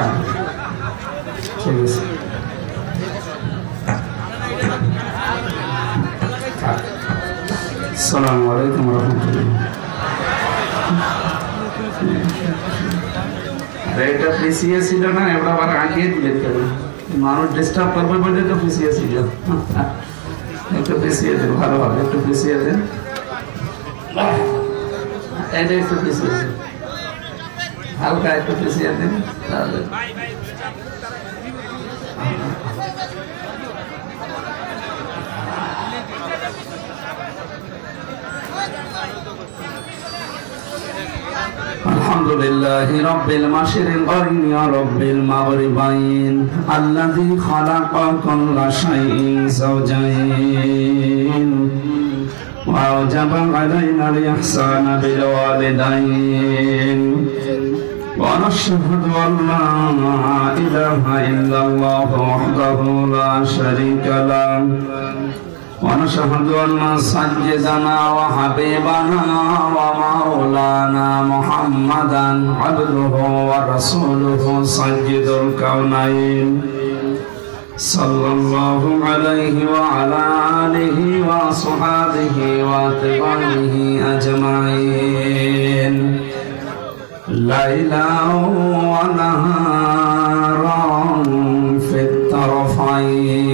টাকা ঠিক আছে। আসসালামু আলাইকুম রহমতুল্লাহ। এটা পিছিয়ে ছিল না, এবার আবার আগিয়ে দিলে মানুষ ডিস্টার্ব করবে বলে একটু পিছিয়ে ছিল, একটু পিছিয়ে দেন ভালো হবে, একটু পিছিয়ে দেন, এটা একটু পিছিয়ে দেন, হালকা একটু পিছিয়ে দেন তাহলে আলহামদুলিল্লাহি রাব্বিল মাশরিকাইন ওয়া রাব্বিল মাগরিবাইন আল্লাযী খালাকা কুল্লা শাইইন যাওজাইন ওয়া আওজাবা আলাইনাল ইহসানা বিল ওয়ালিদাইন ওয়া নাশহাদু আল্লা ইলাহা ইল্লাল্লাহু ওয়াহদাহু লা শারীকা লাহু ونشهد أن سيدنا وحبيبنا ومولانا محمدا عبده ورسوله سيد الكونين صلى الله عليه وعلى آله وصحبه وأتباعه أجمعين ليلا ونهارا في الطرفين.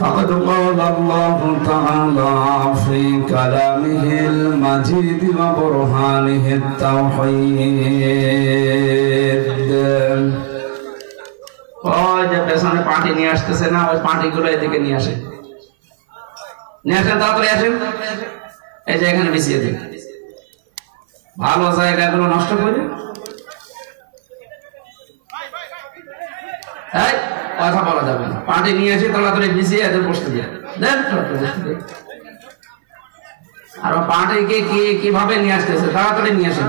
فقد قال الله تعالى في كلامه المجيد وبرهانه التوحيد. ওই যে পেছনে পার্টি নিয়ে আসতেছে না, ওই পার্টিগুলো এদিকে নিয়ে আসেন, তাড়াতাড়ি আসেন, এই যে এখানে বিছিয়ে দিন, ভালো জায়গাগুলো নষ্ট করে কথা বলা যাবে না। পার্টি নিয়ে এসে তাড়াতাড়ি বিছিয়ে এদের বসতে দিয়ে দেন, আর পার্টিকে কিভাবে নিয়ে আসতেছে তাড়াতাড়ি নিয়ে আসেন,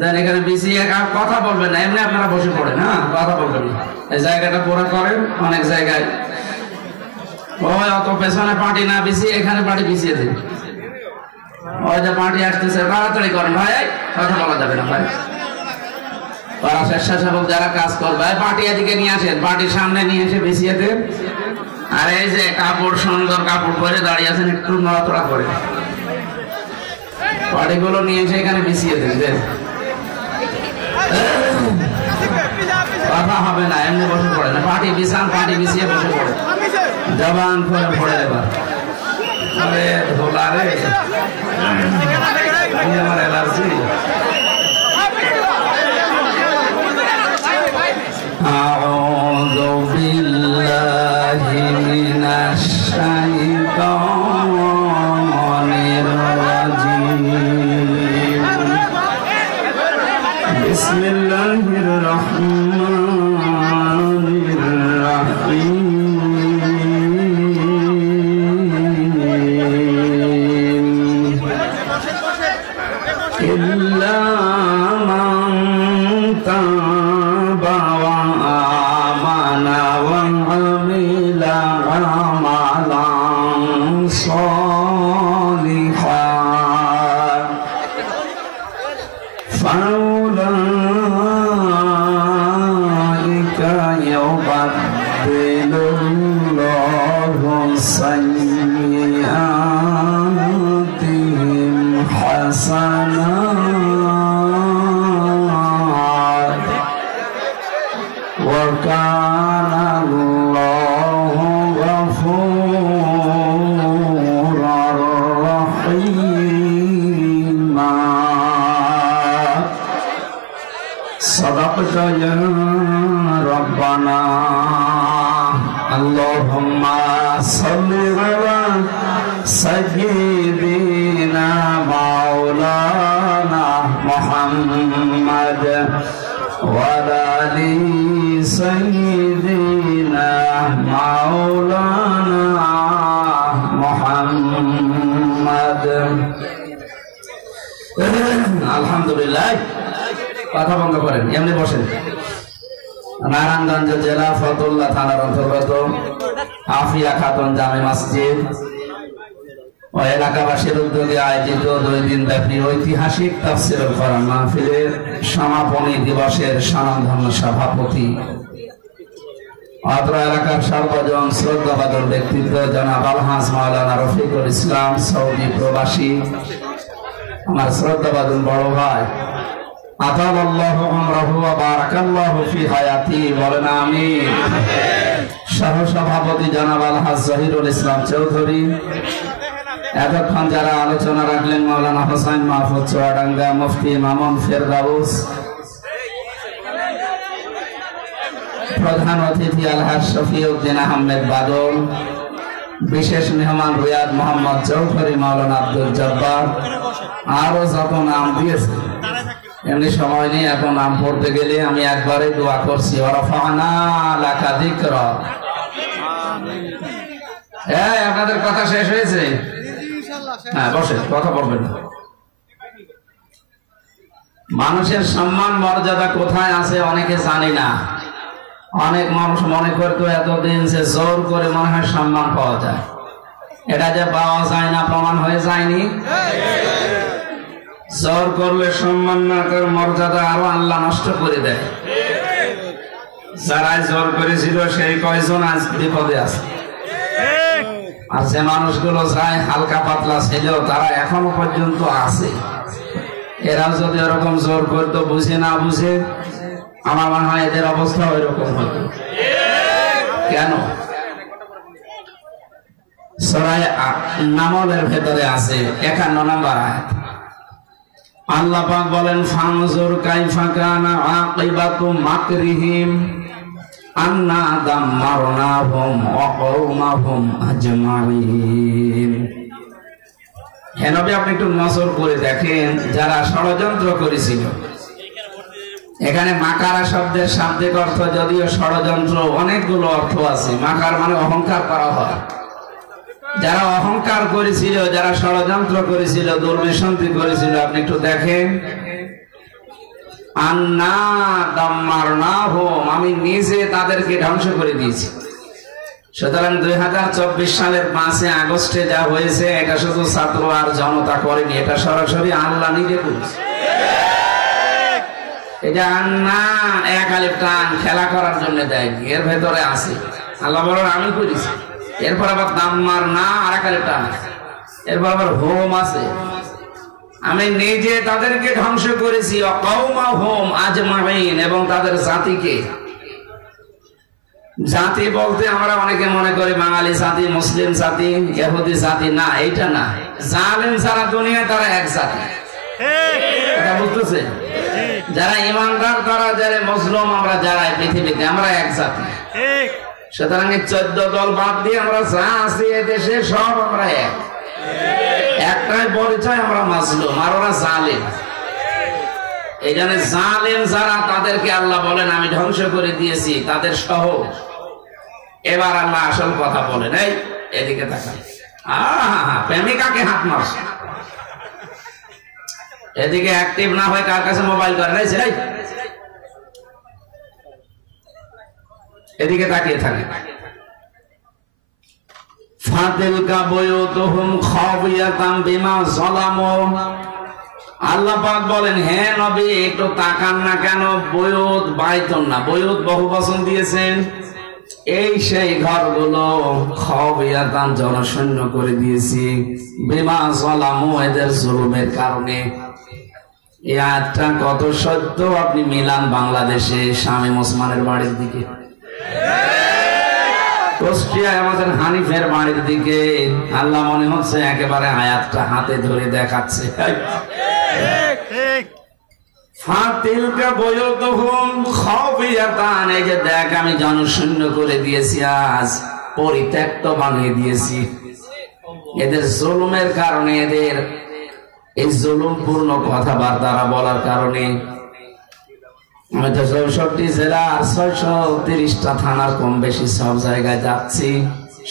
দেন এখানে বিছিয়ে কথা বলবেন না, এমনি আপনারা বসে পড়েন, হ্যাঁ কথা বলবেন না, এই জায়গাটা পুরো করেন। অনেক জায়গায় ওই অত পেছনে পার্টি না বিছিয়ে এখানে পার্টি বিছিয়ে দেন, ওই যে পার্টি আসতেছে তাড়াতাড়ি করেন ভাই, কথা বলা যাবে না ভাই। স্বেচ্ছাসেবক যারা কাজ করবে পার্টি এদিকে নিয়ে আসেন, পার্টির সামনে নিয়ে এসে বিছিয়ে দেন। আর এই যে কাপড়, সুন্দর কাপড় পরে দাঁড়িয়ে আছেন, একটু নড়াচড়া করে পার্টিগুলো নিয়ে এসে এখানে বিছিয়ে দেন, কথা হবে না, এমনি বসে পড়ে না, পার্টি বিছান, পার্টি বিছিয়ে বসে পড়ে, জবান করে পড়ে দেবার। আরে ধোলা রে, আমার অ্যালার্জি। أعوذ بالله من الشيطان الرجيم. بسم الله الرحمن الرحيم. إلا من تاب وآمن وعمل عملا صالحا فأولئك يبدل الله سيئاتهم حسنات وكان الله غفورا رحيما. صدقت يا ربنا. اللهم صل على سيدنا مولانا محمد وعلى آل سيدنا مولانا محمد. আলহামদুলিল্লাহ, কথা বন্ধ করেন, এমনি বসেন। নারায়ণগঞ্জ জেলা ফতুল্লা থানার অন্তর্গত আফিয়া খাতুন জামে মসজিদ ও এলাকাবাসীর উদ্যোগে আয়োজিত 2 দিন ব্যাপী ঐতিহাসিক তাফসীরুল কোরআন মাহফিলের সমাপনী দিবসের স্বনামধন্য সভাপতি অত্র এলাকার সর্বজন শ্রদ্ধাভাজন ব্যক্তিত্ব জনাব আলহাজ মাওলানা রফিকুল ইসলাম সৌদি প্রবাসী, আমার শ্রদ্ধাভাজন বড় ভাই আতালাল্লাহু উমরাহু ওয়া বারাকাল্লাহু ফি হায়াতি, বলেন আমিন। সহ সভাপতি জনাব আলহাজ জহিরুল ইসলাম চৌধুরী, এতক্ষণ যারা আলোচনা রাখলেন মাওলানা হোসেন মাহফুজ চুয়াডাঙ্গা, মুফতি মামুন ফেরদাউস, প্রধান অতিথি আলহাজ শফিউদ্দিন আহমেদ বাদল, বিশেষ মেহমান রিয়াদ মোহাম্মদ চৌধুরী, মাওলানা আব্দুল জব্বার, আরো যত নাম দিয়েছে এমনি সময় নেই, এখন নাম পড়তে গেলে আমি একবারে দোয়া করছি ওয়ারাফা'না লাকা যিকরা। হ্যাঁ, আপনাদের কথা শেষ হয়েছে? হ্যাঁ, বসে কথা বলবেন। মানুষের সম্মান মর্যাদা কোথায় আছে অনেকে জানি না। অনেক মানুষ মনে করতো এতদিন যে জোর করে মনে হয় সম্মান পাওয়া যায়, এটা যে পাওয়া যায় না প্রমাণ হয়ে যায়নি। জোর করলে সম্মান না করে মর্যাদা আরো আল্লাহ নষ্ট করে দেয়। যারা জোর করেছিল সেই কয়জন আজ বিপদে আছে, আর যে মানুষগুলো যায় হালকা পাতলা ছিল তারা এখনো পর্যন্ত আছে। এরা যদি এরকম জোর করতো বুঝে না বুঝে, আমার মনে হয় এদের অবস্থা ওই রকম হতো। কেন? সূরা নামলের ভেতরে আছে 51 নম্বর আয়াত, আল্লাহ পাক বলেন ফানজুর কাইফা কানা আকিবাতু মাকরিহিম আন্না দাম্মারনাহুম ওয়া কওমাহুম আজমাইন। হে নবী, আপনি একটু নজর করে দেখেন যারা ষড়যন্ত্র করেছিল। এখানে মাকারা শব্দের শাব্দিক অর্থ যদিও ষড়যন্ত্র অনেকগুলো অর্থ আছে। মাকার মানে অহংকার করা হয়। যারা অহংকার করেছিল, যারা ষড়যন্ত্র করেছিল, দুর্বিসন্ধি করেছিল, আপনি একটু দেখেন, আন্না দাম্মারনাহুম, আমি নিজে তাদেরকে ধ্বংস করে দিয়েছি। সুতরাং 2024 সালের 5 আগস্টে যা হয়েছে এটা শুধু ছাত্র আর জনতা করেনি, এটা সরাসরি আল্লাহ নিজে করেছে। এটা আন্না এক আলিফ টান খেলা করার জন্য দেয়নি, এর ভেতরে আছে আল্লাহ বলেন আমি করেছি। এরপর আবার দাম্মার না আর এক আলিফ টান, এরপর আবার হোম আছে, আমি নিজে তাদেরকে ধ্বংস করেছি। কওমাহুম আজমাইন, এবং তাদের জাতিকে। জাতি বলতে আমরা অনেকে মনে করি বাঙালি জাতি, মুসলিম জাতি, ইহুদি জাতি, না, এইটা না। জালেম সারা দুনিয়ায় তারা এক জাতি, এটা বুঝতেছে? যারা ইমানদার তারা, যারা মুসলিম আমরা, যারা পৃথিবীতে আমরা এক জাতি। সুতরাং 14 দল বাদ দিয়ে আমরা যা আছি দেশে সব আমরা এক। একটাই পরিচয়, আমরা মাজলুম আর ওরা জালেম। এই জন্য জালেম যারা, তাদেরকে আল্লাহ বলেন আমি ধ্বংস করে দিয়েছি, তাদের সহ। এবার আল্লাহ আসল কথা বলেন, এই এদিকে তাকান। প্রেমিকাকে হাত মারছে, এদিকে অ্যাক্টিভ না হয় কার কাছে মোবাইল করে নাই, এদিকে তাকিয়ে থাকে। ফাতিলকা বুয়ুতুহুম খাবিয়াতাম বিমা যালামু, আল্লাহ পাক বলেন হে নবী একটু তাকান না কেন, বুয়ুত বাইতুন না, বুয়ুত বহু বচন দিয়েছেন। এই সেই ঘরগুলো খাবিয়াতাম জনশূন্য করে দিয়েছি, বিমা যালামু এদের জুলুমের কারণে। এই আয়াতটা কত সত্য আপনি মিলান বাংলাদেশে শামীম ওসমানের বাড়ির দিকে, কুষ্টিয়ায় আমাদের হানিফের বাড়ির দিকে। আল্লাহ মনে হচ্ছে একেবারে আয়াতটা হাতে ধরে দেখাচ্ছে। ফাতিলকা বুয়ুতুহুম খাবিয়াতান, এই যে দেখ আমি জনশূন্য করে দিয়েছি, আজ পরিত্যক্ত বানিয়ে দিয়েছি এদের জুলুমের কারণে, এদের এই জুলুমপূর্ণ কথাবার্তা বলার কারণে। আমি তো 64 জেলা আর 630টা থানার কম বেশি সব জায়গায় যাচ্ছি,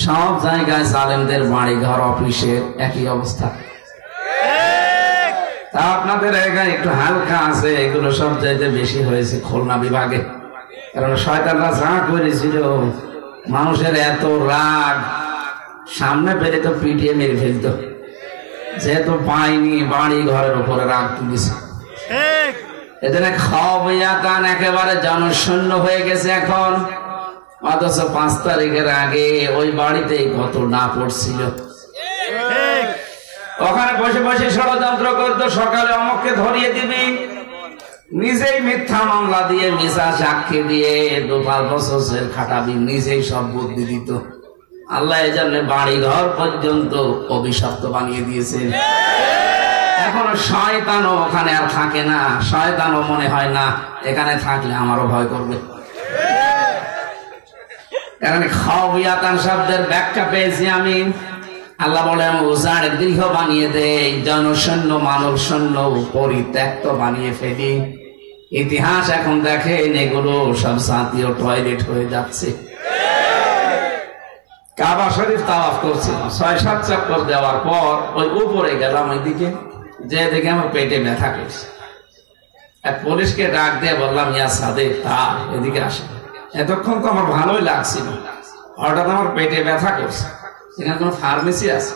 সব জায়গায় জালেমদের বাড়ি ঘর অফিসের একই অবস্থা। তা আপনাদের জায়গায় একটু হালকা আছে, এগুলো সব চাইতে বেশি হয়েছে খুলনা বিভাগে। কারণ শয়তানরা যা করেছিল, মানুষের এত রাগ, সামনে পেলে তো পিটিয়ে মেরে ফেলতো। যেহেতু পাইনি বাড়ি ঘরের উপরে রাগ তুলেছে, এজন্য খাওয়াতান একেবারে জনশূন্য হয়ে গেছে এখন। অথচ 5 তারিখের আগে ওই বাড়িতে কত না পড়ছিল, ওখানে বসে বসে ষড়যন্ত্র করতো, সকালে অমুককে ধরিয়ে দিবি, নিজেই মিথ্যা মামলা দিয়ে মিশা সাক্ষী দিয়ে 2-5 বছর জেল খাটাবি, নিজেই সব বুদ্ধি দিত। আল্লাহ এই জন্য বাড়ি ঘর পর্যন্ত অভিশপ্ত বানিয়ে দিয়েছেন। এখন শয়তানও ওখানে আর থাকে না, শয়তানও মনে হয় না এখানে থাকলে আমারও ভয় করবে। কারণ খাওয়াতান শব্দের ব্যাখ্যা পেয়েছি আমি। আল্লাহ বলেন উজাড় গৃহ বানিয়ে দেয়, জনশূন্য মানব শূন্য পরিত্যক্ত বানিয়ে ফেলি। ইতিহাস এখন দেখেন এগুলো সব জাতীয় টয়লেট হয়ে যাচ্ছে। কাবা শরীফ তাওয়াফ করছিল, 6-7 চক্কর দেওয়ার পর ওই উপরে গেলাম, ওইদিকে যে দেখে আমার পেটে ব্যথা করছে। এক পুলিশকে ডাক দিয়ে বললাম, ইয়া সাদেক তার এদিকে আসে। এতক্ষণ তো আমার ভালোই লাগছিল, হঠাৎ আমার পেটে ব্যথা করছে, এখানে কোন ফার্মেসি আছে?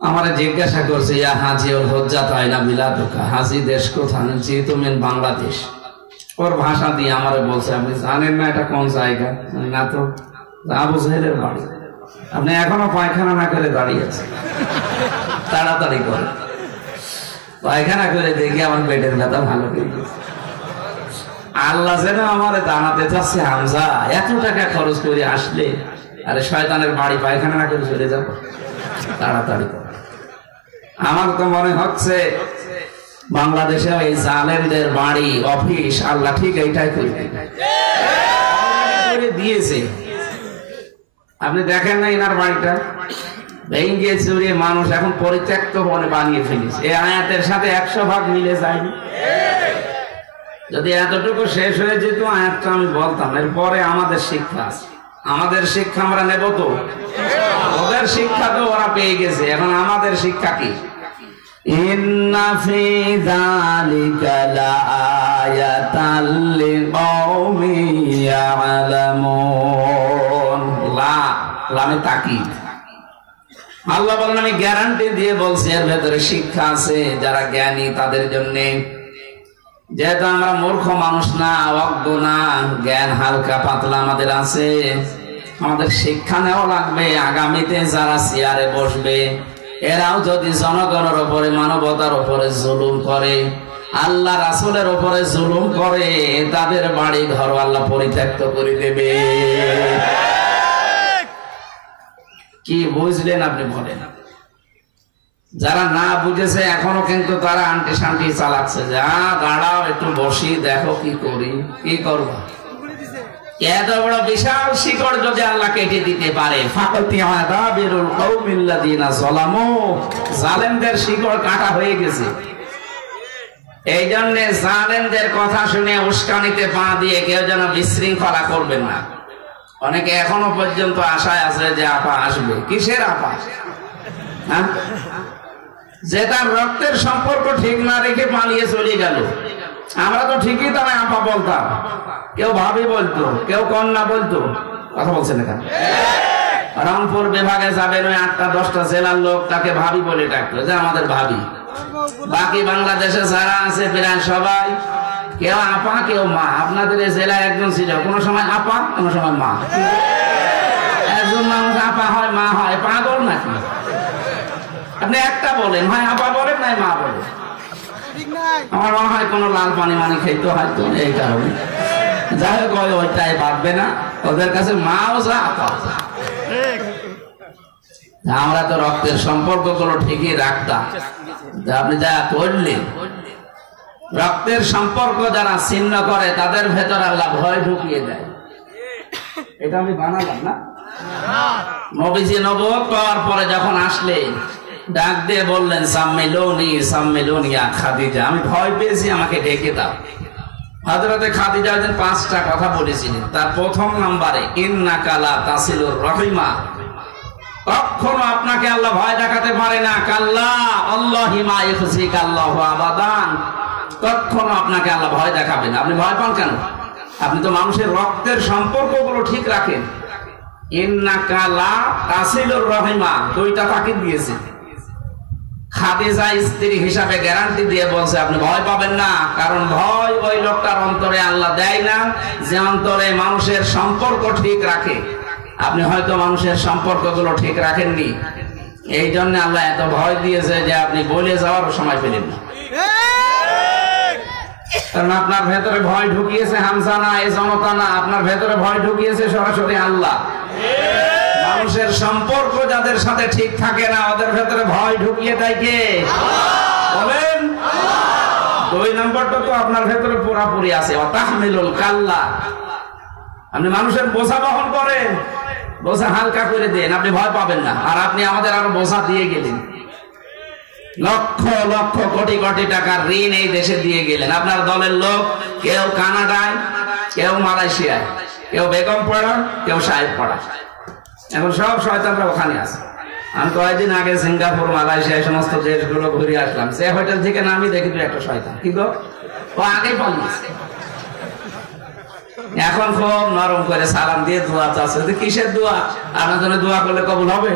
আমার জিজ্ঞাসা করছে, ইয়া হাজি ওর হজ্জা তাই না বিলাদুকা, হাজি দেশ কোথায়? যেহেতু মেন বাংলাদেশ। ওর ভাষা দিয়ে আমার বলছে, আপনি জানেন না এটা কোন জায়গা? না তো, আবু জাহেলের বাড়ি। আপনি এখনো পায়খানা না করে দাঁড়িয়ে আছেন, তাড়াতাড়ি করে পায়খানা করে দেখি আমার পেটের ব্যথা ভালো হয়ে গেছে। আল্লাহ যেন আমার জানাতে চাচ্ছে, হামজা এত টাকা খরচ করে আসলে, আরে শয়তানের বাড়ি পায়খানা না করে চলে যাবো, তাড়াতাড়ি করে। আমার তো মনে হচ্ছে বাংলাদেশে এই জালেমদের বাড়ি অফিস আল্লাহ ঠিক এইটাই করে দিয়েছে। আপনি দেখেন না এনার বাড়িটা ভেঙে চুরিয়ে মানুষ এখন পরিত্যক্ত বনে বানিয়ে ফেলেছে। এই আয়াতের সাথে 100 ভাগ মিলে যায়নি। যদি এতটুকু শেষ হয়ে যেত আয়াতটা আমি বলতাম। এরপরে আমাদের শিক্ষা আছে, আমাদের শিক্ষা আমরা নেব তো। ওদের শিক্ষা তো ওরা পেয়ে গেছে, এখন আমাদের শিক্ষা কি? ইন্না ফি যালিকা লাআয়াতাল লিকাওমিন ইয়ালামুন। লামে তাকিদ। আল্লাহ বলেন আমি গ্যারান্টি দিয়ে বলছি এর ভেতরে শিক্ষা আছে যারা জ্ঞানী তাদের জন্য। যেহেতু আমরা মূর্খ মানুষ না, অজ্ঞ না, জ্ঞান হালকা পাতলা আমাদের আছে, আমাদের শিক্ষা নেওয়া লাগবে। আগামীতে যারা চেয়ারে বসবে এরাও যদি জনগণের উপরে, মানবতার উপরে জুলুম করে, আল্লাহ রাসূলের উপরে জুলুম করে, তাদের বাড়ি ঘর আল্লাহ পরিত্যক্ত করে দেবে। কি বুঝলেন আপনি বলেন? যারা না বুঝেছে এখনো কিন্তু তারা আন্টি শান্তি চালাচ্ছে, যা দাঁড়াও একটু বসি দেখো কি করি, কি করবো। এত বড় বিশাল শিকড় যদি আল্লাহ কেটে দিতে পারে, জালেমদের শিকড় কাটা হয়ে গেছে। এই জন্য জালেমদের কথা শুনে উস্কানিতে পা দিয়ে কেউ যেন বিশৃঙ্খলা করবেন না। অনেকে এখনো পর্যন্ত আশায় আছে যে আপা আসবে। কিসের আপা? হ্যাঁ, যে তার রক্তের সম্পর্ক ঠিক না রেখে পালিয়ে চলে গেল। আমরা তো ঠিকই তারা আপা বলতাম, কেউ ভাবি বলতো, কেউ কন্যা বলতো। কথা বলছেন এখানে রংপুর বিভাগে যাবেন, ওই 8টা-10টা জেলার লোক তাকে ভাবি বলে ডাকতো, যে আমাদের ভাবি। বাকি বাংলাদেশে যারা আছে প্রায় সবাই কেউ আপা কেউ মা। আপনাদের এই জেলায় একজন ছিল কোন সময় আপা, কোন সময় মা। একজন মানুষ আপা হয় মা হয়, পাগল নাকি? আপনি একটা বলেন, হয় আপা বলেন নাই মা বলেন। আমার মনে হয় কোন লাল পানি মানে খেতে হয়তো, এই কারণে। যাই হোক ওইটাই ভাববে না, ওদের কাছে মাও যা আপা। আমরা তো রক্তের সম্পর্ক গুলো ঠিকই রাখতাম। আপনি যা করলেন, রক্তের সম্পর্ক যারা ছিন্ন করে তাদের ভেতর আল্লাহ ভয় ঢুকিয়ে দেয়। এটা আমি বানালাম না। নবীজি নবুয়ত পাওয়ার পরে যখন আসলেন, ডাক দিয়ে বললেন সাম্মিলুনি সাম্মিলুনি ইয়া খাদিজা, আমি ভয় পেয়েছি, আমাকে ডেকে দাও। হযরতে খাদিজা 5টা কথা বলেছিলেন। তার প্রথম নম্বরে ইন্নাকা লা তাসিলুর রহিমা, কখনো আপনাকে আল্লাহ ভয় দেখাতে পারে না। কাল্লা আল্লাহি মা ইখজিকা আল্লাহু আবাদান, কখনো আপনাকে আল্লাহ ভয় দেখাবে না। আপনি ভয় পান কেন? আপনি তো মানুষের রক্তের সম্পর্কগুলো ঠিক রাখেন। ইন্নাকা লা তাসিলুর রহিমা, দুইটা তাকিদ দিয়েছে। খাদিজা স্ত্রী হিসাবে গ্যারান্টি দিয়ে বলছে আপনি ভয় পাবেন না, কারণ ভয় ওই লোকটার অন্তরে আল্লাহ দেয় না যে অন্তরে মানুষের সম্পর্ক ঠিক রাখে। আপনি হয়তো মানুষের সম্পর্কগুলো ঠিক রাখেননি, এই জন্য আল্লাহ এত ভয় দিয়েছে যে আপনি বলে যাওয়ার সময় পেলেন না। কারণ আপনার ভেতরে ভয় ঢুকিয়েছে হামজা না, এই জনতা না, আপনার ভেতরে ভয় ঢুকিয়েছে সরাসরি আল্লাহ। মানুষের সম্পর্ক যাদের সাথে ঠিক থাকে না, ওদের ভেতরে ভয় ঢুকিয়ে দেয় কে বলেন? দুই নম্বরটা তো আপনার ভেতরে পুরাপুরি আছে, তাহমিলুল কাল্লা, আপনি মানুষের বোঝা বহন করেন, বোঝা হালকা করে দেন, আপনি ভয় পাবেন না। আর আপনি আমাদের আরো বোঝা দিয়ে গেলেন, লক্ষ লক্ষ কোটি কোটি টাকার ঋণ এই দেশে দিয়ে গেলেন। আপনার দলের লোক কেউ কানাডায়, কেউ মালয়েশিয়ায়, কেউ বেগমপাড়া, কেউ সাহেবপাড়া, এখন সব শয়তানরা ওখানে আছে। আমি কয়েকদিন আগে সিঙ্গাপুর, মালয়েশিয়া এই সমস্ত দেশগুলো ঘুরে আসলাম, সে হোটেল থেকে নামি দেখি একটা শয়তান, কি গো ও আগে পালিয়েছে। এখন খুব নরম করে সালাম দিয়ে দোয়া চাচ্ছে। কিসের দোয়া? আপনার জন্য দোয়া করলে কবুল হবে?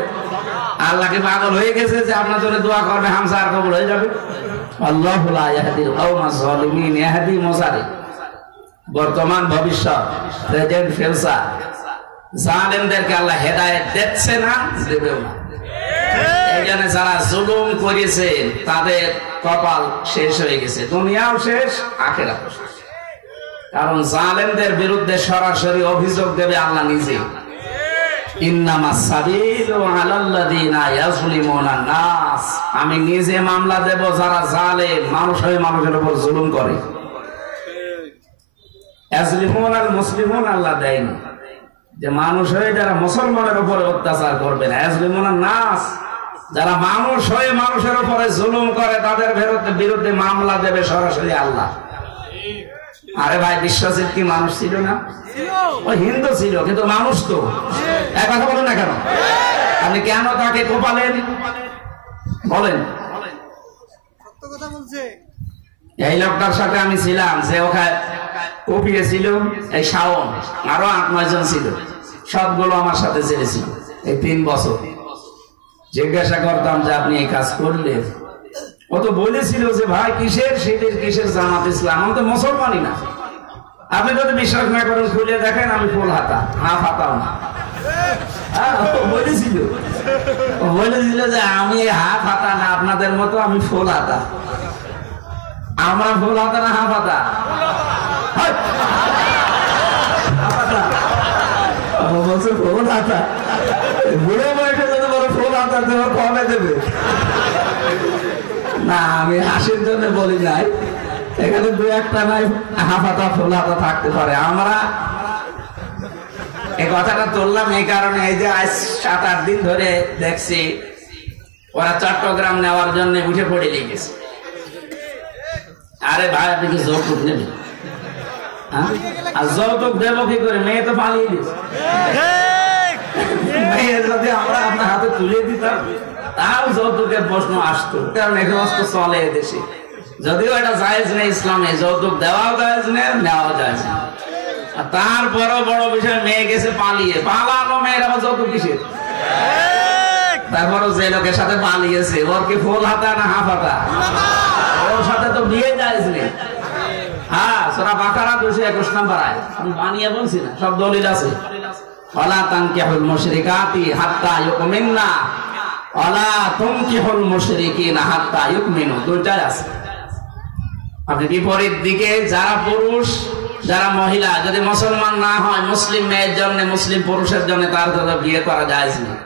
আল্লাহকে পাগল হয়ে গেছে যে আপনার জন্য দোয়া করবে হামজা আর কবুল হয়ে যাবে? আল্লাহু লা ইয়াহদিল কওমাজ যালিমিন, ইয়াহদি মুসারি, বর্তমান ভবিষ্যৎ, প্রেজেন্ট ফিউচার, জালেমদেরকে আল্লাহ হেদায়েত দিচ্ছে না, দেবেও না। এইখানে যারা জুলুম করেছেন তাদের কপাল শেষ হয়ে গেছে, দুনিয়াও শেষ, আখিরাতও শেষ। কারণ জালেমদের বিরুদ্ধে সরাসরি অভিযোগ দেবে আল্লাহ নিজে। ইন্নামাস সাবিলু আলাল্লাযিনা ইয়াজলিমুনা নাস, আমি নিজে মামলা দেব যারা জালেম, মানুষ হয়ে মানুষের উপর জুলুম করে। ইয়াজলিমুনাল মুসলিমুন আল্লাহ দেয়নি যে মানুষ হয়ে যারা মুসলমানের উপরে অত্যাচার করবে না। ইয়াজলিমুনান নাস, যারা মানুষ হয়ে মানুষের উপরে জুলুম করে তাদের বিরুদ্ধে মামলা দেবে সরাসরি আল্লাহ। আরে ভাই, বিশ্বজিৎ কি মানুষ ছিল না? ও হিন্দু ছিল, কিন্তু মানুষ তো। এক কথা বলেন না কেন? আপনি কেন তাকে কোপালেন বলেন? এই লোকটার সাথে আমি ছিলাম, যে ওখানে কপিয়েছিল, এই শাওন, আরো 8-9 জন ছিল, সবগুলো আমার সাথে ছেড়েছিল এই 3 বছর। জিজ্ঞাসা করতাম যে আপনি এই কাজ করলেন, ও তো বলেছিল যে ভাই কিসের শিবির, কিসের জামাত ইসলাম, আমি তো মুসলমানই না। আপনি যদি বিশ্বাস না করেন খুলে দেখেন, আমি ফুল হাতা, হাফ হাতাও না। বলেছিল যে আমি হাফ হাতা না, আপনাদের মতো আমি ফুল হাতা। আমরা ফুল হাতা না হাফ হাতা? বলছে ফুল হাতা। বুড়ো বয়সে যদি বলো ফুল হাতা, তোমার কবে দেবে? না, আমি হাসির জন্য বলি নাই, এখানে 2-1টা নাই হাফ হাতা ফুল হাতা থাকতে পারে। আমরা এই কথাটা তুললাম এই কারণে, এই যে আজ 7-8 দিন ধরে দেখছি ওরা চট্টগ্রাম নেওয়ার জন্য উঠে পড়ে লেগেছে। আরে ভাই, আপনি কি যৌতুক নেবেন? আর যৌতুক দেবো কি করে? মেয়ে তো পালিয়ে দিয়েছে। মেয়ে যদি আমরা আপনার হাতে তুলে দিতাম তাও যৌতুকের প্রশ্ন আসতো, কারণ এই সমস্ত চলে এদেশে। যদিও এটা জায়েজ নেই ইসলামে, যৌতুক দেওয়াও জায়েজ নেই, নেওয়াও জায়েজ নেই। আর তারপরও বড় বিষয়, মেয়ে গেছে পালিয়ে, পালানো মেয়ের আবার যৌতুক কিসের? তারপরও যে লোকের সাথে পালিয়েছে, ওর কি ফুল হাতা না হাফ হাতা? ওর সাথে তো বিয়ে জায়েজ নেই। হ্যাঁ, সূরা বাকারা 221 নম্বর আয়াত, আমি বানিয়ে বলছি না, সব দলিল আছে। ওয়ালা তানকিহুল মুশরিকাতি হাত্তা ইউমিননা ওয়ালা তুনকিহুল মুশরিকিনা হাত্তা ইউমিনু, দুইটাই আছে। আপনি বিপরীত দিকে, যারা পুরুষ, যারা মহিলা যদি মুসলমান না হয়, মুসলিম মেয়ের জন্য, মুসলিম পুরুষের জন্য তার জন্য বিয়ে করা জায়েজ নেই।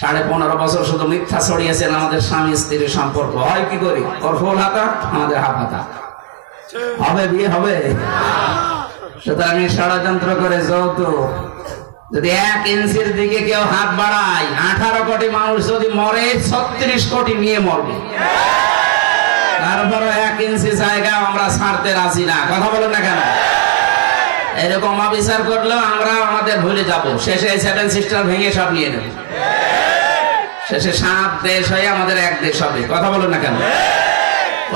15.5 বছর শুধু মিথ্যা ছড়িয়েছেন আমাদের স্বামী স্ত্রীর সম্পর্ক। হয় কি করি? ওর ফুল হাতা, আমাদের হাফ হাতা। হবে বিয়ে হবে? সুতরাং ষড়যন্ত্র করে যৌতুক, যদি 1 ইঞ্চির দিকে কেউ হাত বাড়ায়, 18 কোটি মানুষ যদি মরে, 36 কোটি নিয়ে মরবে। তারপরে 1 ইঞ্চি জায়গা আমরা ছাড়তে রাজি না। কথা বলেন না কেন? এরকম অবিচার করলেও আমরা আমাদের ভুলে যাব, শেষে 7 সিস্টার ভেঙে সব নিয়ে নেব, শেষে 7 দেশ হয়ে আমাদের 1 দেশ হবে। কথা বলেন না কেন?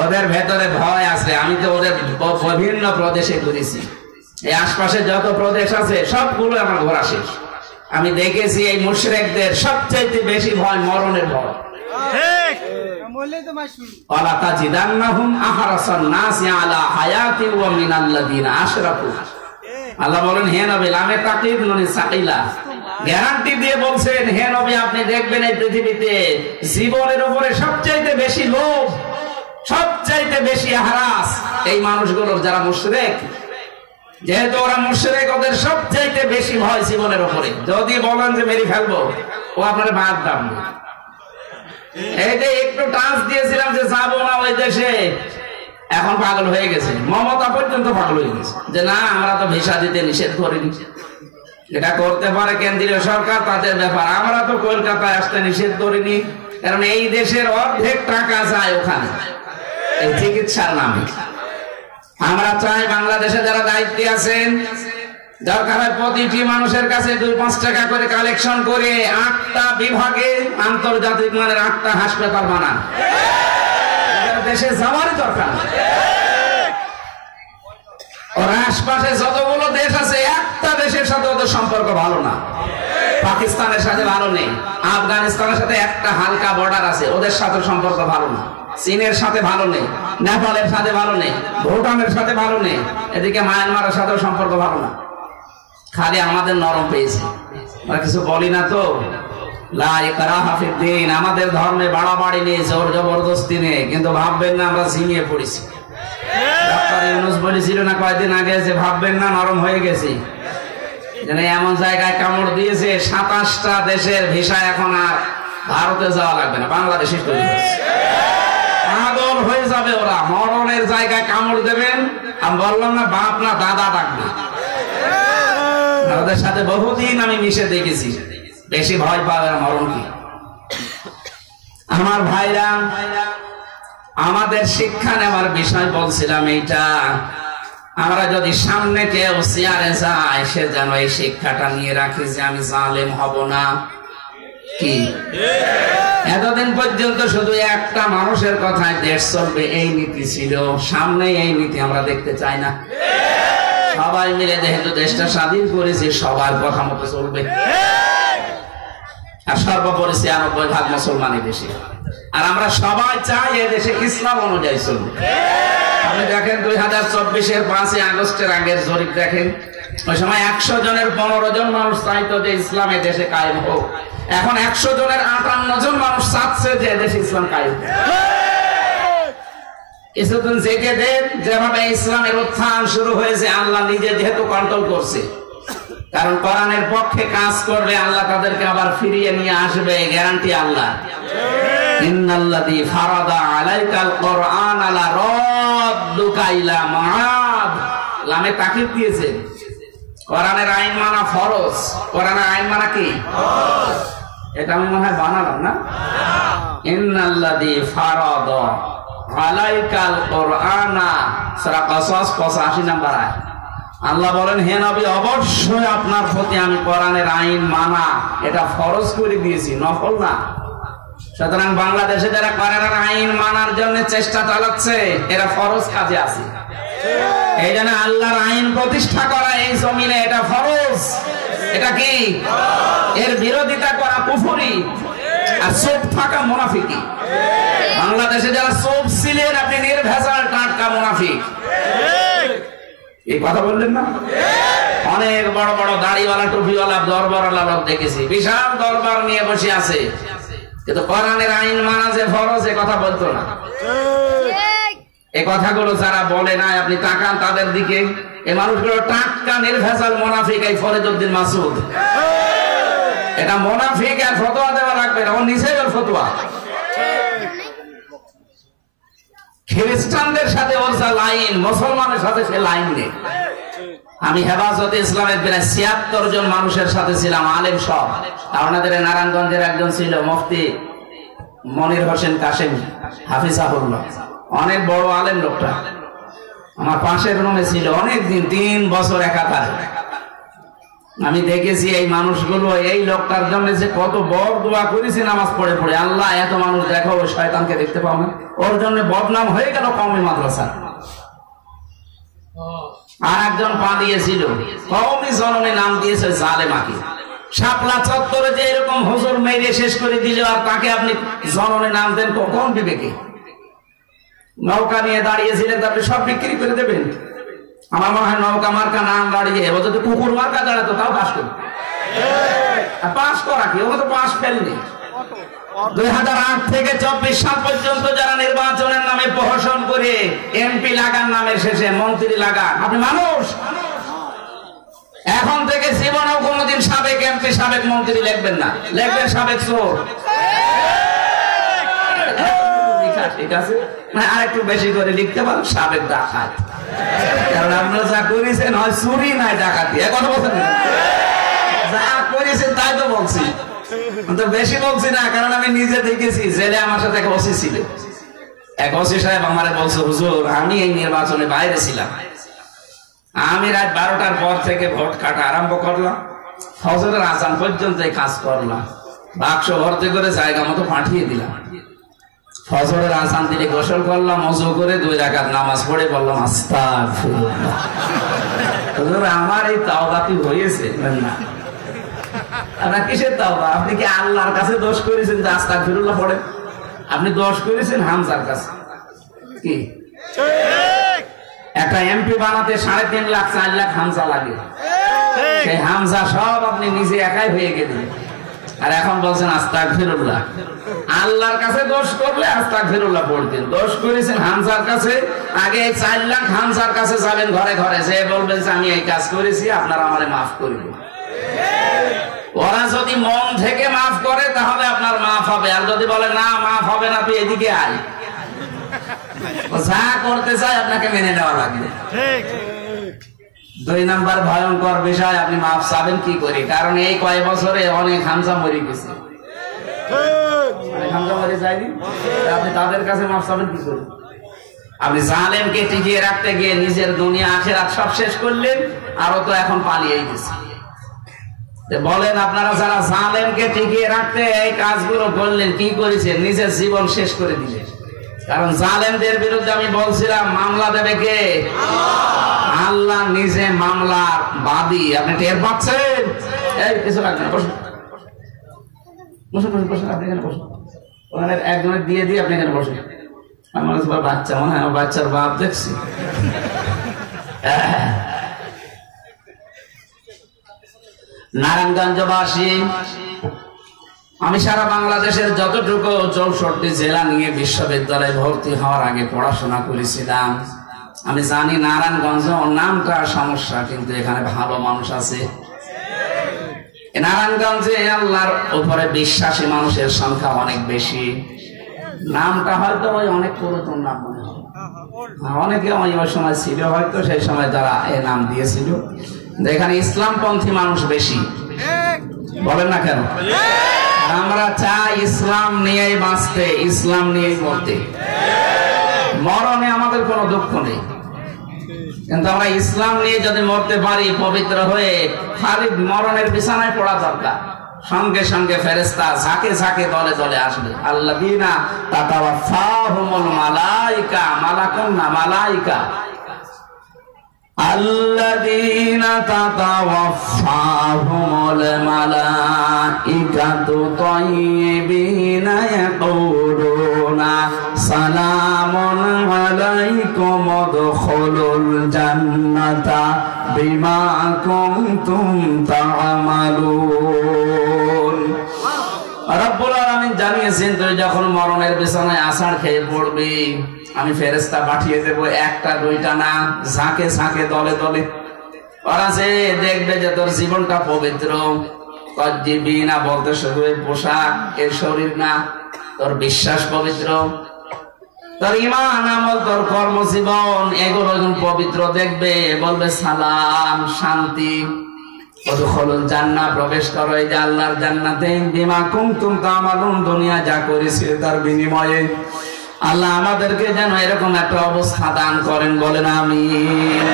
ওদের ভেতরে ভয় আছে। আমি তো ওদের বিভিন্ন প্রদেশে ঘুরেছি, এই আশপাশে যত প্রদেশ আছে সবগুলো আমার ঘোরা শেষ। আমি দেখেছি এই মুশরিকদের সবচেয়ে বেশি ভয় মরণের ভয়। ওয়ালা তাজিদান্নাহুম আহরাসান নাসি আলা হায়াতি ওয়া মিনাল্লাযিনা আশরাকু। আল্লাহ বলেন, হে নবী, লামে তাকিদ নুন সাকিলা, গ্যারান্টি দিয়ে বলছেন, হে নবী, আপনি দেখবেন এই পৃথিবীতে জীবনের উপরে সবচেয়ে বেশি লোভ, সবচেয়ে বেশি হারাস এই মানুষগুলোর যারা মুশরিক। যেহেতু ওরা মুশরিক, ওদের সবচেয়ে বেশি ভয় জীবনের উপরে। যদি বলেন যে মেরে ফেলবো, ও আপনার বাদ দাম। এই যে একটু টাচ দিয়েছিলাম যে যাবো না ওই দেশে, এখন পাগল হয়ে গেছে। মমতা পর্যন্ত পাগল হয়ে গেছে যে না, আমরা তো ভিসা দিতে নিষেধ করিনি। এটা করতে পারে কেন্দ্রীয় সরকার, তাদের ব্যাপার। আমরা তো কলকাতায় আসতে নিষেধ করিনি, কারণ এই দেশের অর্ধেক টাকা যায় ওখানে এই চিকিৎসার নামে। আমরা চাই বাংলাদেশে যারা দায়িত্বে আছেন, দরকার হয় প্রতিটি মানুষের কাছে 2-5 টাকা করে কালেকশন করে 8টা বিভাগে আন্তর্জাতিক মানের 8টা হাসপাতাল বানান। দেশে যাওয়ার দরকার। ওর আশপাশে যতগুলো দেশ আছে, একটা দেশের সাথে ওদের সম্পর্ক ভালো না। পাকিস্তানের সাথে ভালো নেই, আফগানিস্তানের সাথে একটা হালকা বর্ডার আছে, ওদের সাথে সম্পর্ক ভালো না। চীনের সাথে ভালো নেই, নেপালের সাথে ভালো নেই, ভুটানের সাথে ভালো নেই, এদিকে মায়ানমারের সাথেও সম্পর্ক ভালো না। খালি আমাদের নরম পেয়েছে, আমরা কিছু বলি না তো। লা ইকরাহা ফিদ্দীন, আমাদের ধর্মে বাড়াবাড়ি নেই, জোর জবরদস্তি নেই। কিন্তু ভাববেন না আমরা ঝিমিয়ে পড়েছি। ডক্টর ইউনূস বলেছিল না কয়েকদিন আগে যে ভাববেন না নরম হয়ে গেছি। এমন জায়গায় কামড় দিয়েছে, 27টা দেশের ভিসা এখন আর ভারতে যাওয়া লাগবে না, বাংলাদেশে তৈরি হচ্ছে। পাগল হয়ে যাবে ওরা। মরণের জায়গায় কামড় দেবেন, আমি বললাম না বাপ না দাদা ডাকবে। ওদের সাথে বহুদিন আমি মিশে দেখেছি, বেশি ভয় পাবে না মরণ কি। আমার ভাইরা, আমাদের শিক্ষা নেওয়ার বিষয় বলছিলাম এইটা। আমরা যদি সামনে কেউ চেয়ারে যায়, সে যেন এই শিক্ষাটা নিয়ে রাখি যে আমি জালেম হব না। কি এতদিন পর্যন্ত শুধু একটা মানুষের কথায় দেশ চলবে এই নীতি ছিল, সামনে এই নীতি আমরা দেখতে চাই না। সবাই মিলে যেহেতু দেশটা স্বাধীন করেছে, সবার কথা মতো চলবে। আর সর্বোপরি 96% মুসলমানই দেশে, আর আমরা সবাই চাই এই দেশে ইসলাম অনুযায়ী চলবে। আপনি দেখেন 2024-এর 5 আগস্টের আগের জরিপ দেখেন, ওই সময় 100 জনের 15 জন মানুষ চাইতো যে ইসলাম এ দেশে কায়েম হোক। এখন 100 জনের 58 জন মানুষ চাচ্ছে যে দেশে ইসলাম কায়েম হোক। কিছুদিন জেগে দেন, যেভাবে ইসলামের উত্থান শুরু হয়েছে, আল্লাহ নিজে যেহেতু কন্ট্রোল করছে, কারণ কোরআনের পক্ষে কাজ করবে, আল্লাহ তাদেরকে আবার ফিরিয়ে নিয়ে আসবে, গ্যারান্টি আল্লাহ। ইন্নাল্লাযী ফারাদা আলাইকাল কুরআন লা রাদ্দুকা ইলা মাআদ, লামে তাকিদ দিয়েছে। কোরআনের আইন মানা ফরজ। কোরআনের আইন মানা কি ফরজ? এটা আমি মনে হয় বানালাম না। ইন্নাল্লাযী ফারাদা আলাইকাল কুরআনা, সূরা কসস 85 নম্বর আয়াত। আল্লাহ বলেন, হে নবী, অবশ্যই আপনার প্রতি আমি কোরআনের আইন মানা এটা ফরজ করে দিয়েছি, নফল না। সুতরাং বাংলাদেশে যারা কোরআনের আইন মানার জন্য চেষ্টা চালাচ্ছে, এরা ফরজ কাজে আছে। এই জন্য আল্লাহর আইন প্রতিষ্ঠা করা এই জমিনে এটা ফরজ। এটা কি? এর বিরোধিতা করা কুফরি, আর চুপ থাকা মুনাফিকি। বাংলাদেশে যারা চুপ ছিলেন, আপনি নির্ভেজাল টাটকা মুনাফিক। এই কথা বললেন না? অনেক বড় বড় দাড়িওয়ালা টুপিওয়ালা দরবারওয়ালা লোক দেখেছি, বিশাল দরবার নিয়ে বসে আছে, কিন্তু কোরআনের আইন মানা যে ফরজ এ কথা বলতো না। এই কথাগুলো যারা বলে না, আপনি তাকান তাদের দিকে, এই মানুষগুলো টাটকা নির্ভেজাল মুনাফিক। এই ফরিদউদ্দিন মাসুদ এটা মুনাফিক, আর ফতোয়া দেওয়া লাগবে না, ও নিজেই ওর ফতোয়া। খ্রিস্টানদের সাথে ওর যা লাইন, মুসলমানের সাথে সে লাইন নেই। আমি হেফাজতে ইসলামের প্রায় 76 জন মানুষের সাথে ছিলাম, আলেম সব। আপনাদের নারায়ণগঞ্জের একজন ছিল মুফতি মনির হোসেন কাশেম হাফিজাহুল্লাহ, অনেক বড় আলেম লোকটা। আমার পাশের রুমে ছিল অনেক দিন, 3 বছর একাধারে। আমি দেখেছি এই মানুষগুলো এই লোকটার জন্য যে কত বড় দোয়া করেছি নামাজ পড়ে পড়ে, আল্লাহ এত মানুষ দেখো, ওই শয়তানকে দেখতে পাও না। ওর জন্য বদনাম হয়ে গেল কওমি মাদ্রাসা। আর একজন পা দিয়েছিল, কওমি জননী নাম দিয়েছে জালেমাকে। শাপলা চত্বরে যে এরকম হুজুর মেরে শেষ করে দিল, আর তাকে আপনি জননে নাম দেন কখন বিবেকে? নৌকা নিয়ে দাঁড়িয়েছিলেন, আপনি সব বিক্রি করে দেবেন? আমার মনে হয় নৌকা মার্কা নাম দাঁড়িয়ে এবার যদি কুকুর মার্কা দাঁড়াতো তাও পাস করবে। পাস করা কি, ওকে তো পাস ফেলনি। 2008 থেকে 24 সাল পর্যন্ত যারা নির্বাচনের নামে প্রহসন করে এমপি লাগান, নামের শেষে মন্ত্রী লাগান, আপনি মানুষ? এখন থেকে জীবনেও কোনোদিন সাবেক এমপি সাবেক মন্ত্রী লিখবেন না, লিখবেন সাবেক চোর। ঠিক আছে, আর একটু বেশি করে লিখতে পারেন সাবেক ডাকাত, কারণ আপনারা যা করেছেন হয় চুরি নাই ডাকাতি। এখন বলছেন যা করেছেন তাই তো বলছি, তো বেশি বলছি না, কারণ আমি নিজে দেখেছি। জেলে আমার সাথে এক ওসি ছিল, এক ওসি সাহেব আমারে বলছে, হুজুর আমি এই নির্বাচনে বাইরে ছিলাম, আমি রাত 12টার পর থেকে ভোট কাটা আরম্ভ করলাম, ফজরের আজান পর্যন্ত কাজ করলাম, বাক্স ভর্তি করে জায়গা মতো পাঠিয়ে দিলাম। ফজরের আজান দিলে গোসল করলাম, ওযু করে 2 রাকাত নামাজ পড়ে বললাম আস্তাগফিরুল্লাহ। হুজুর আমার এই তাওবা কি হয়েছে? না, আপনার কিসের তাওবা? আপনি কি আল্লাহর কাছে দোষ করেছেন যে আস্তাগফিরুল্লাহ পড়েন? আপনি দোষ করেছেন হামজার কাছে। কি একটা এমপি বানাতে 3.5 লাখ 4 লাখ হামজা লাগে, সেই হামজা সব আপনি নিজে একাই হয়ে গেলেন, আর এখন বলছেন আস্তাগফিরুল্লাহ। আল্লাহর কাছে দোষ করলে আস্তাগফিরুল্লাহ পড়তেন, দোষ করেছেন হামজার কাছে। আগে 4 লাখ হামজার কাছে যাবেন, ঘরে ঘরে যে বলবেন যে আমি এই কাজ করেছি, আপনারা আমারে মাফ করে দিন। ওরা যদি মন থেকে মাফ করে তাহলে আপনার মাফ হবে, আর যদি বলে না মাফ হবে না, তুই এদিকে আয়, যা করতে চাই আপনাকে মেনে নেওয়া লাগবে। 2 নাম্বার ভয়ঙ্কর বিষয়, আপনি মাফ চাবেন কি করে? কারণ এই কয় বছরে অনেক হামজা মরে গেছে, হামজা মরে যায়নি, আপনি তাদের কাছে মাফ চাবেন কি করে? আপনি জালেমকে টিকিয়ে রাখতে গিয়ে নিজের দুনিয়া আখিরাত সব শেষ করলেন, আরো তো এখন পালিয়ে গেছে। বলেন আপনারা যারা জালেমকে টিকিয়ে রাখতে এই কাজগুলো করলেন, কি করেছেন? নিজের জীবন শেষ করে দিলেন। কারণ জালেমদের বিরুদ্ধে আমি বলছিলাম মামলা দেবে কে? আল্লাহ নিজে মামলার বাদী। আপনি টের পাচ্ছেন? এই কিছু লাগবে না, বসুন বসুন বসুন, আপনি এখানে বসুন, ওখানে একজনের দিয়ে দিয়ে আপনি এখানে বসুন। আমার বাচ্চা মনে হয়, বাচ্চার বাপ দেখছি। নারায়ণগঞ্জবাসী, আমি সারা বাংলাদেশের যতটুকু 64 জেলা নিয়ে বিশ্ববিদ্যালয়ে ভর্তি হওয়ার আগে পড়াশোনা করেছিলাম, আমি জানি নারায়ণগঞ্জ নামটা সমস্যা, কিন্তু এখানে ভালো মানুষ আছে। নারায়ণগঞ্জে আল্লাহর উপরে বিশ্বাসী মানুষের সংখ্যা অনেক বেশি। নামটা হয়তো ওই অনেক পুরাতন নাম মনে হয়, অনেকে ওই সময় ছিল হয়তো, সেই সময় তারা এই নাম দিয়েছিল। এখানে ইসলামপন্থী মানুষ বেশি, বলেন না কেন? আমরা চাই ইসলাম নিয়েই বাঁচতে, ইসলাম নিয়েই মরতে। মরণে আমাদের কোনো দুঃখ নেই, কিন্তু আমরা ইসলাম নিয়ে যদি মরতে পারি পবিত্র হয়ে, খালি মরণের বিছানায় পড়া দরকার। সঙ্গে সঙ্গে ফেরেশতা ঝাঁকে ঝাঁকে দলে দলে আসবে। আল্লাযীনা তাতাওয়াফাহুমুল মালায়েকা, মালাকুন না মালায়েকা। আল্লাযীনা তাতাওয়াফাহুমুল মালায়েকাতু তাইয়্যিবিনা ইয়াকুলুনা সালামুন আলাইকুম উদখুলুল জান্নাতা বিমা কুনতুম তা'মালুন। রব্বুল আলামিন জানিয়েছেন, তুই যখন মরণের বিছানায় আছাড় খেয়ে পড়বি, আমি ফেরেশতা পাঠিয়ে দেবো, 1টা 2টা না, ঝাঁকে ঝাঁকে দলে দলে। ওরা যে দেখবে যে তোর জীবনটা পবিত্র, না বলতে শুধু পোশাক, এর শরীর না, তোর বিশ্বাস পবিত্র, তোর ঈমান আমল, তোর কর্মজীবন, এগুলো পবিত্র দেখবে, বলবে সালাম, শান্তি, উদখুলুল জান্নাহ, প্রবেশ করো এই যে আল্লাহর জান্নাতে, বিমা কুনতুম তা'মালুন, দুনিয়া যা করেছিলে তার বিনিময়ে। আল্লাহ আমাদেরকে যেন এরকম একটা অবস্থা দান করেন, বলেন আমিন।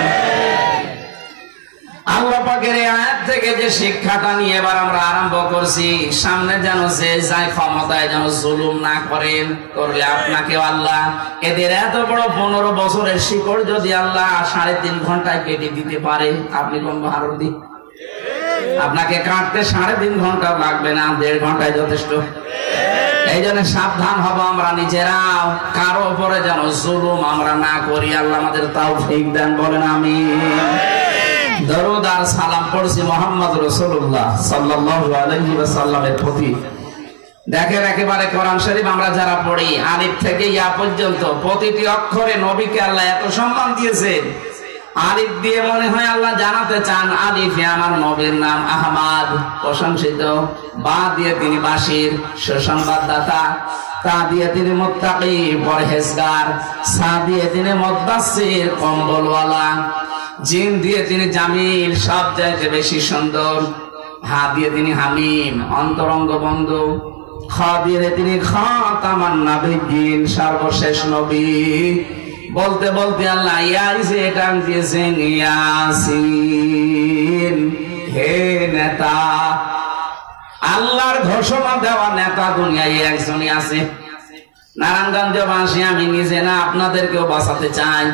আল্লাহ পাকের এই আয়াত থেকে যে শিক্ষাটা নিয়ে এবার আমরা আরম্ভ করছি, সামনে যেন যে যায় ক্ষমতায় যেন জুলুম না করেন, করলে আপনাকেও আল্লাহ, এদের এত বড় 15 বছরের শিকড় যদি আল্লাহ 3.5 ঘন্টায় কেটে দিতে পারে, আপনি কোন ভারতী? আপনাকে কাটতে 3.5 ঘন্টা লাগবে না, 1.5 ঘন্টায় যথেষ্ট। এই জন্য সাবধান হব আমরা নিজেরাও, কারো উপরে যেন জুলুম আমরা না করি। আল্লাহ আমাদের তৌফিক দেন, বলেন আমিন। দরুদ আর সালাম পড়ছি মুহাম্মদ রাসূলুল্লাহ সাল্লাল্লাহু আলাইহি ওয়াসাল্লামের প্রতি। দেখেন একেবারে কোরআন শরীফ আমরা যারা পড়ি আলিফ থেকে ইয়া পর্যন্ত প্রতিটি অক্ষরে নবীকে আল্লাহ এত সম্মান দিয়েছেন। আলিফ দিয়ে মনে হয় আল্লাহ জানাতে চান আলিফে আমার নবীর নাম আহমদ, প্রশংসিত। বা দিয়ে তিনি বাশির, সুসংবাদদাতা। তা দিয়ে তিনি মুত্তাকি, পরহেজগার। সা দিয়ে তিনি মুদাসসির, কম্বলওয়ালা। জিম দিয়ে তিনি জামিল, সব চাইতে বেশি সুন্দর। হা দিয়ে তিনি হামিম, অন্তরঙ্গ বন্ধু। খ দিয়ে তিনি খাতামান নাবিয়্যিন, সর্বশেষ নবী। বলতে বলতে আল্লাহ ইয়াসে টান দিয়েছেন, ইয়াসিন। হে নেতা, আল্লাহর ঘোষণা দেওয়া নেতা দুনিয়ায় একজনই আছে। নারায়ণগঞ্জবাসী আমি নিজে না, আপনাদেরকেও বাঁচাতে চাই।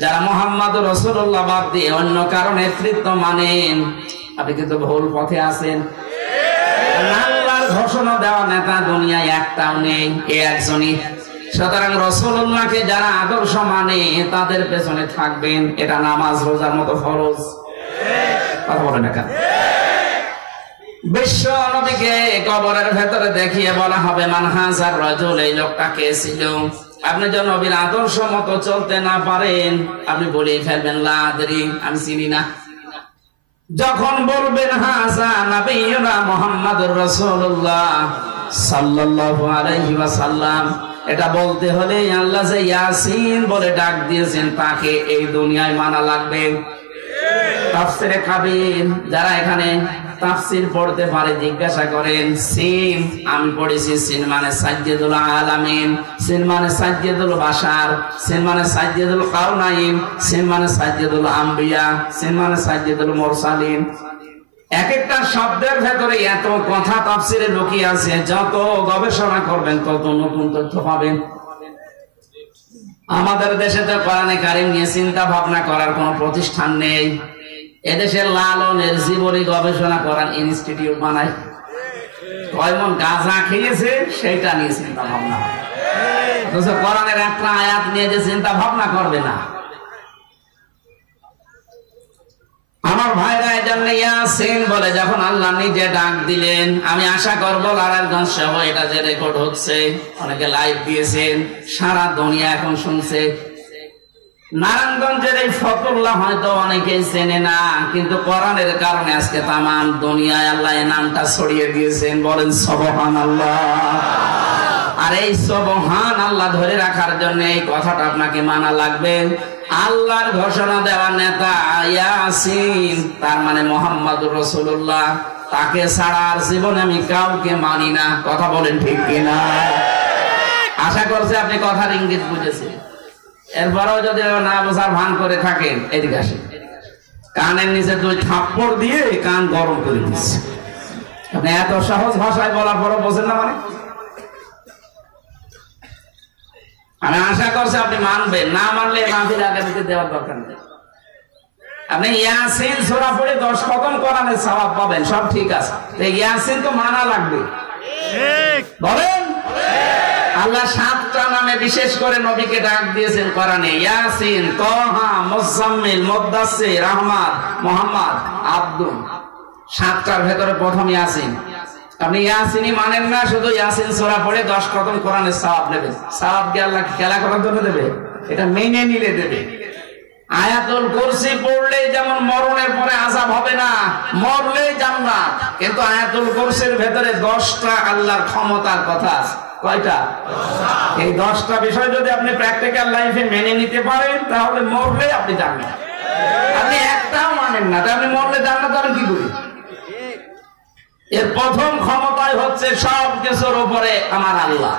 যারা মুহাম্মদুর রাসূলুল্লাহ বাদ দিয়ে অন্য কারো নেতৃত্ব মানেন, আপনি কিন্তু ভুল পথে আছেন। আল্লাহর ঘোষণা দেওয়া নেতা দুনিয়ায় একটাও নেই, এ একজনই। সুতরাং রাসূলুল্লাহকে যারা আদর্শ মানে তাদের পেছনে থাকবেন, এটা নামাজ রোজার মতো ফরজ। কথা বলেন না কেন? বিশ্ব নবীকে কবরের ভেতরে দেখিয়ে বলা হবে মান হাজার রাজুল, এই লোকটা কে ছিল? আপনি যদি নবীর আদর্শ মতো চলতে না পারেন, আপনি বলেই ফেলবেন লা আদরি, আমি চিনি না। যখন বলবেন হাজা নবিয়ুনা মুহাম্মাদুর রাসূলুল্লাহ সাল্লাল্লাহু আলাইহি ওয়াসাল্লাম, এটা বলতে হলে আল্লাহ যে ইয়াসিন বলে ডাক দিয়েছেন তাকে এই দুনিয়ায় মানা লাগবে। তাফসিরে কাবির যারা এখানে তাফসির পড়তে পারে জিজ্ঞাসা করেন। সিন আমি পড়েছি, সিন মানে সাজ্জাদুল আলামিন, সিন মানে সাজ্জাদুল বাশার, সিন মানে সাজ্জাদুল কাউনাইন, সিন মানে সাজ্জাদুল আম্বিয়া, সিন মানে সাজ্জাদুল মুরসালিন। এক একটা শব্দের ভেতরে এত কথা তাফসিরে লুকিয়ে আছে, যত গবেষণা করবেন তত নতুন তথ্য পাবেন। আমাদের দেশে তো কোরআনে কারীম নিয়ে চিন্তা ভাবনা করার কোন প্রতিষ্ঠান নেই। এদেশের লালনের জীবনী গবেষণা করার ইনস্টিটিউট বানায়। কয়মন গাঁজা খেয়েছে সেইটা নিয়ে চিন্তা ভাবনা, কোরআনের একটা আয়াত নিয়ে যে চিন্তা ভাবনা করবে না। আমার ভাইরা এই জন্য ইয়াসিন বলে যখন আল্লাহ নিজে ডাক দিলেন, আমি আশা করবো নারায়ণগঞ্জ সহ এটা যে রেকর্ড হচ্ছে, অনেকে লাইভ দিয়েছেন, সারা দুনিয়া এখন শুনছে। নারায়ণগঞ্জের এই ফতুল্লাহ হয়তো অনেকেই চেনে না, কিন্তু কোরআনের কারণে আজকে তামাম দুনিয়ায় আল্লাহ এই নামটা ছড়িয়ে দিয়েছেন। বলেন সুবহানাল্লাহ। আর এই সুবহান আল্লাহ ধরে রাখার জন্য এই কথাটা আপনাকে মানা লাগবে। আল্লাহর ঘোষণা দেওয়া নেতা ইয়াসিন, তার মানে মুহাম্মদুর রাসূলুল্লাহ, তাকে ছাড়া আর জীবনে আমি কাউকে মানি না। কথা বলেন ঠিক কিনা? আশা করছি আপনি কথার ইঙ্গিত বুঝেছেন। এরপরেও যদি না বোঝার ভান করে থাকেন, এদিকে আসেন, কানের নিচে 2 থাপ্পড় দিয়ে কান গরম করে দিচ্ছে। আপনি এত সহজ ভাষায় বলার পরও বোঝেন না মানে? আমি আশা করছি আপনি মানবেন, না মানলে মাহফিল আগামীতে দেওয়ার দরকার নেই। আপনি ইয়াসিন সূরা পড়ে 10 খতম কোরআনের সওয়াব পাবেন, সব ঠিক আছে। ইয়াসিন তো মানা লাগবে, ঠিক বলেন। আল্লাহ 7টা নামে বিশেষ করে নবীকে ডাক দিয়েছেন কোরআনে। ইয়াসিন, তাহা, মুজাম্মিল, মুদাসসির, আহমদ, মুহাম্মদ, আব্দুল। 7টার ভেতরে প্রথম ইয়াসিন। আপনি ইয়াসিনই মানেন না, শুধু ইয়াসিন সূরা পড়ে 10 খতম কোরআনের সওয়াব নেবেন। সওয়াব কি আল্লাহ খেলা করার জন্য দেবে? এটা মেনে নিলে দেবে। আয়াতুল কুরসি পড়লে যেমন মরণের পরে আযাব হবে না, মরলেই জান্নাত। কিন্তু আয়াতুল কুরসির ভেতরে 10টা আল্লাহর ক্ষমতার কথা আছে। কয়টা? 10টা। এই 10টা বিষয় যদি আপনি প্র্যাকটিক্যাল লাইফে মেনে নিতে পারেন, তাহলে মরলে আপনি জান্নাত। আপনি একটাও মানেন না, তাহলে মরলে জান্নাত হবেন কি করে? এর প্রথম ক্ষমতাই হচ্ছে সব কিছুর উপরে আমার আল্লাহ।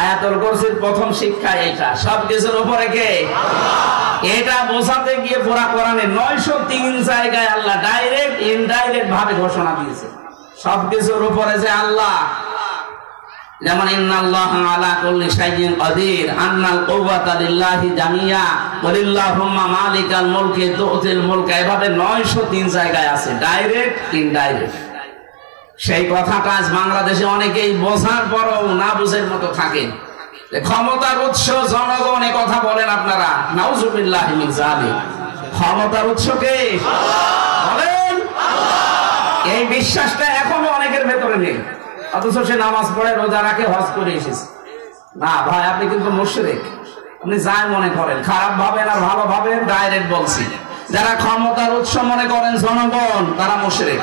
আয়াতুল কুরসির প্রথম শিক্ষা এটা, সব কিছুর উপরে কে? এটা বোঝাতে গিয়ে পুরা কোরআনে 903 জায়গায় আল্লাহ ডাইরেক্ট ইনডাইরেক্ট ভাবে ঘোষণা দিয়েছে সব কিছুর উপরে যে আল্লাহ। যেমন ইন্নাল্লাহা আলা কুল্লি শাইইন কাদির, আন্নাল কুওয়াতা লিল্লাহি জামিয়া, ওয়ালিল্লাহুম্মা মালিকাল মুলকি তুতিল মুলকা, এভাবে 903 জায়গায় আছে ডাইরেক্ট ইনডাইরেক্ট। সেই কথাটা আজ বাংলাদেশে অনেকেই বোঝার পরও না বুঝের মতো থাকে। ক্ষমতার উৎস জনগণ, এ কথা বলেন আপনারা, নাউজুবিল্লাহি মিন যালিক। ক্ষমতার উৎস কে? বলেন। এই বিশ্বাসটা এখনো অনেকের ভেতরে নেই, অথচ সে নামাজ পড়ে, রোজা রাখে, হজ করে এসেছে। না ভাই, আপনি কিন্তু মুশরিক। আপনি যাই মনে করেন, খারাপ ভাবেন আর ভালো ভাবেন, ডাইরেক্ট বলছি, যারা ক্ষমতার উৎস মনে করেন জনগণ, তারা মুশরিক।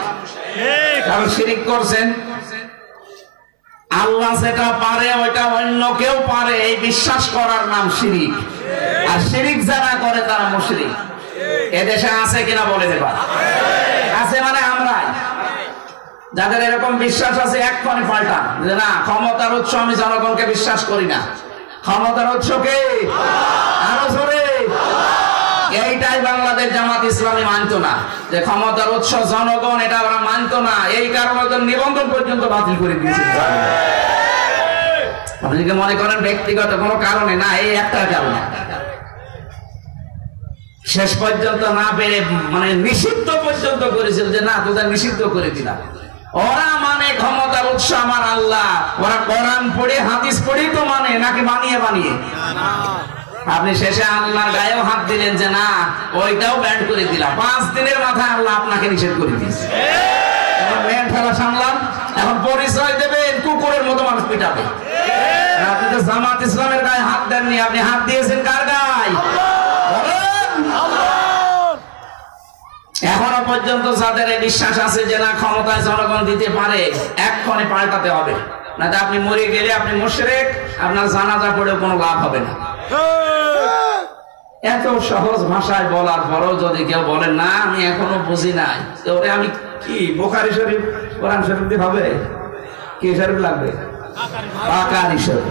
কারণ শিরিক করছেন। আল্লাহ যেটা পারে ওইটা অন্য কেউ পারে, এই বিশ্বাস করার নাম শিরিক। আর শিরিক যারা করে তারা মুশরিক। এদেশে আছে কিনা বলে দেবা? আছে মানে আমরাই। যাদের এরকম বিশ্বাস আছে এক্ষণে পাল্টান, যে না, ক্ষমতার উৎস আমি জনগণকে বিশ্বাস করি না। ক্ষমতার উৎস কে? আরো জোরে। এইটাই বাংলাদেশ জামাত ইসলামী মানতো না, যে ক্ষমতার উৎস জনগণ, এটা ওরা মানতো না। এই কারণে ওদের নিবন্ধন পর্যন্ত বাতিল করে দিয়েছিল। আপনি কি মনে করেন ব্যক্তিগত কোনো কারণে? না, এই একটা কারণে। শেষ পর্যন্ত না পেরে মানে নিষিদ্ধ পর্যন্ত করেছিল, যে না, তোদের নিষিদ্ধ করে দিলাম। ওরা মানে ক্ষমতার উৎস আমার আল্লাহ। ওরা কোরআন পড়ে হাদিস পড়েই তো মানে, নাকি বানিয়ে বানিয়ে? আপনি শেষে আল্লাহর গায়েও হাত দিলেন, যে না, ওইটাও ব্যান্ড করে দিলাম। 5 দিনের মাথায় আল্লাহ আপনাকে নিষেধ করে দিয়েছে। এখন মেন খেলা সামলান, এখন পরিচয় দেবেন, কুকুরের মতো মানুষ পিটাবে। আপনি তো জামাত ইসলামের গায়ে হাত দেননি, আপনি হাত দিয়েছেন কার গায়ে? এখনো পর্যন্ত যাদের বিশ্বাস আছে যে না, ক্ষমতায় জনগণ দিতে পারে, এক্ষণে পাল্টাতে হবে, না তো আপনি মরে গেলে আপনি মুশরিক, আপনার জানাজা পড়েও কোনো লাভ হবে না। এত সহজ ভাষায় বলার পরও যদি কেউ বলেন না, আমি এখনো বুঝি নাই, তো আমি কি বুখারী শরীফ, কোরআন শরীফ দিয়ে হবে? কি শরীফ লাগবে? বাকারি শরীফ।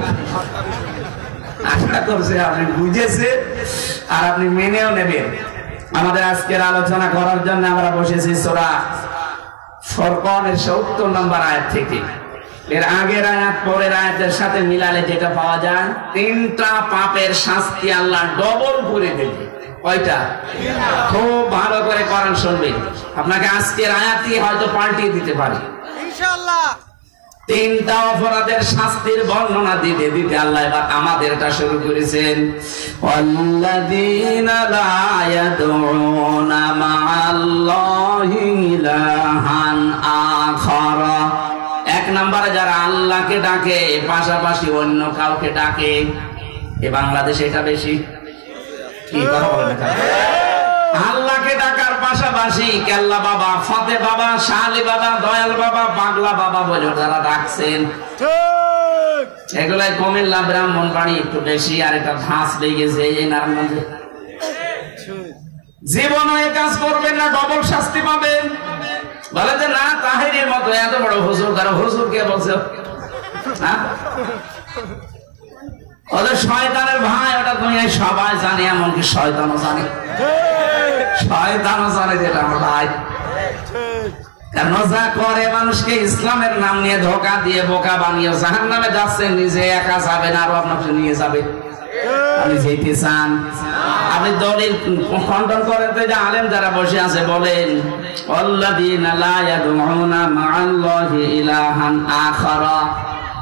আশা করছি আপনি বুঝেছেন আর আপনি মেনেও নেবেন। আমাদের আজকের আলোচনা করার জন্য আমরা বসেছি সূরা ফুরকানের ৭০ নম্বর আয়াত থেকে। এর আগের আয়াত পরের আয়াতের সাথে মিলালে যেটা পাওয়া যায়, 3টা পাপের শাস্তি আল্লাহ ডবল করে দেবে। কয়টা? খুব ভালো করে কোরআন শুনবেন, আপনাকে আজকের আয়াতই হয়তো পাল্টিয়ে দিতে পারে ইনশাআল্লাহ। 3টা অপরাধের শাস্তির বর্ণনা দিতে দিতে আল্লাহ এবার আমাদেরটা শুরু করেছেন। ওয়াল্লাযীনা লা ইয়াদউনা মা'আল্লাহি ইলাহান আখারা। 1 নম্বরে যারা আল্লাহকে ডাকে, পাশাপাশি অন্য কাউকে ডাকে। এই বাংলাদেশে এটা বেশি। কি কথা বলেন? আল্লাহকে ডাকার পাশাপাশি কেল্লা বাবা, ফতে বাবা, শালি বাবা, দয়াল বাবা, পাগলা বাবা বলে যারা ডাকছেন, এগুলাই কুমিল্লা, ব্রাহ্মণবাড়ি একটু বেশি। আর একটা ধাঁচ লেগেছে এই নারায়ণগঞ্জে। জীবনে এই কাজ করবেন না, ডবল শাস্তি পাবেন। বলে যে না, তাহেরের মতো এত বড় হুজুর, কারো হুজুর কে বলছে? ওদের শয়তানের ভাই, ওটা দুনিয়ায় সবাই জানে, এমনকি শয়তানও জানে। শয়তানও জানে যেটা আমার ভাই। কারণ যা করে মানুষকে ইসলামের নাম নিয়ে ধোকা দিয়ে বোকা বানিয়ে জাহান্নামে যাচ্ছে, নিজে একা যাবে না, আরো আপনাকে নিয়ে যাবে। আপনি যেতে চান? আপনি দলিল খণ্ডন করেন তো, যে আলেম যারা বসে আছে বলেন, আল্লাযীনা লা ইয়াদউনা মা'আল্লাহি ইলাহান আখারা,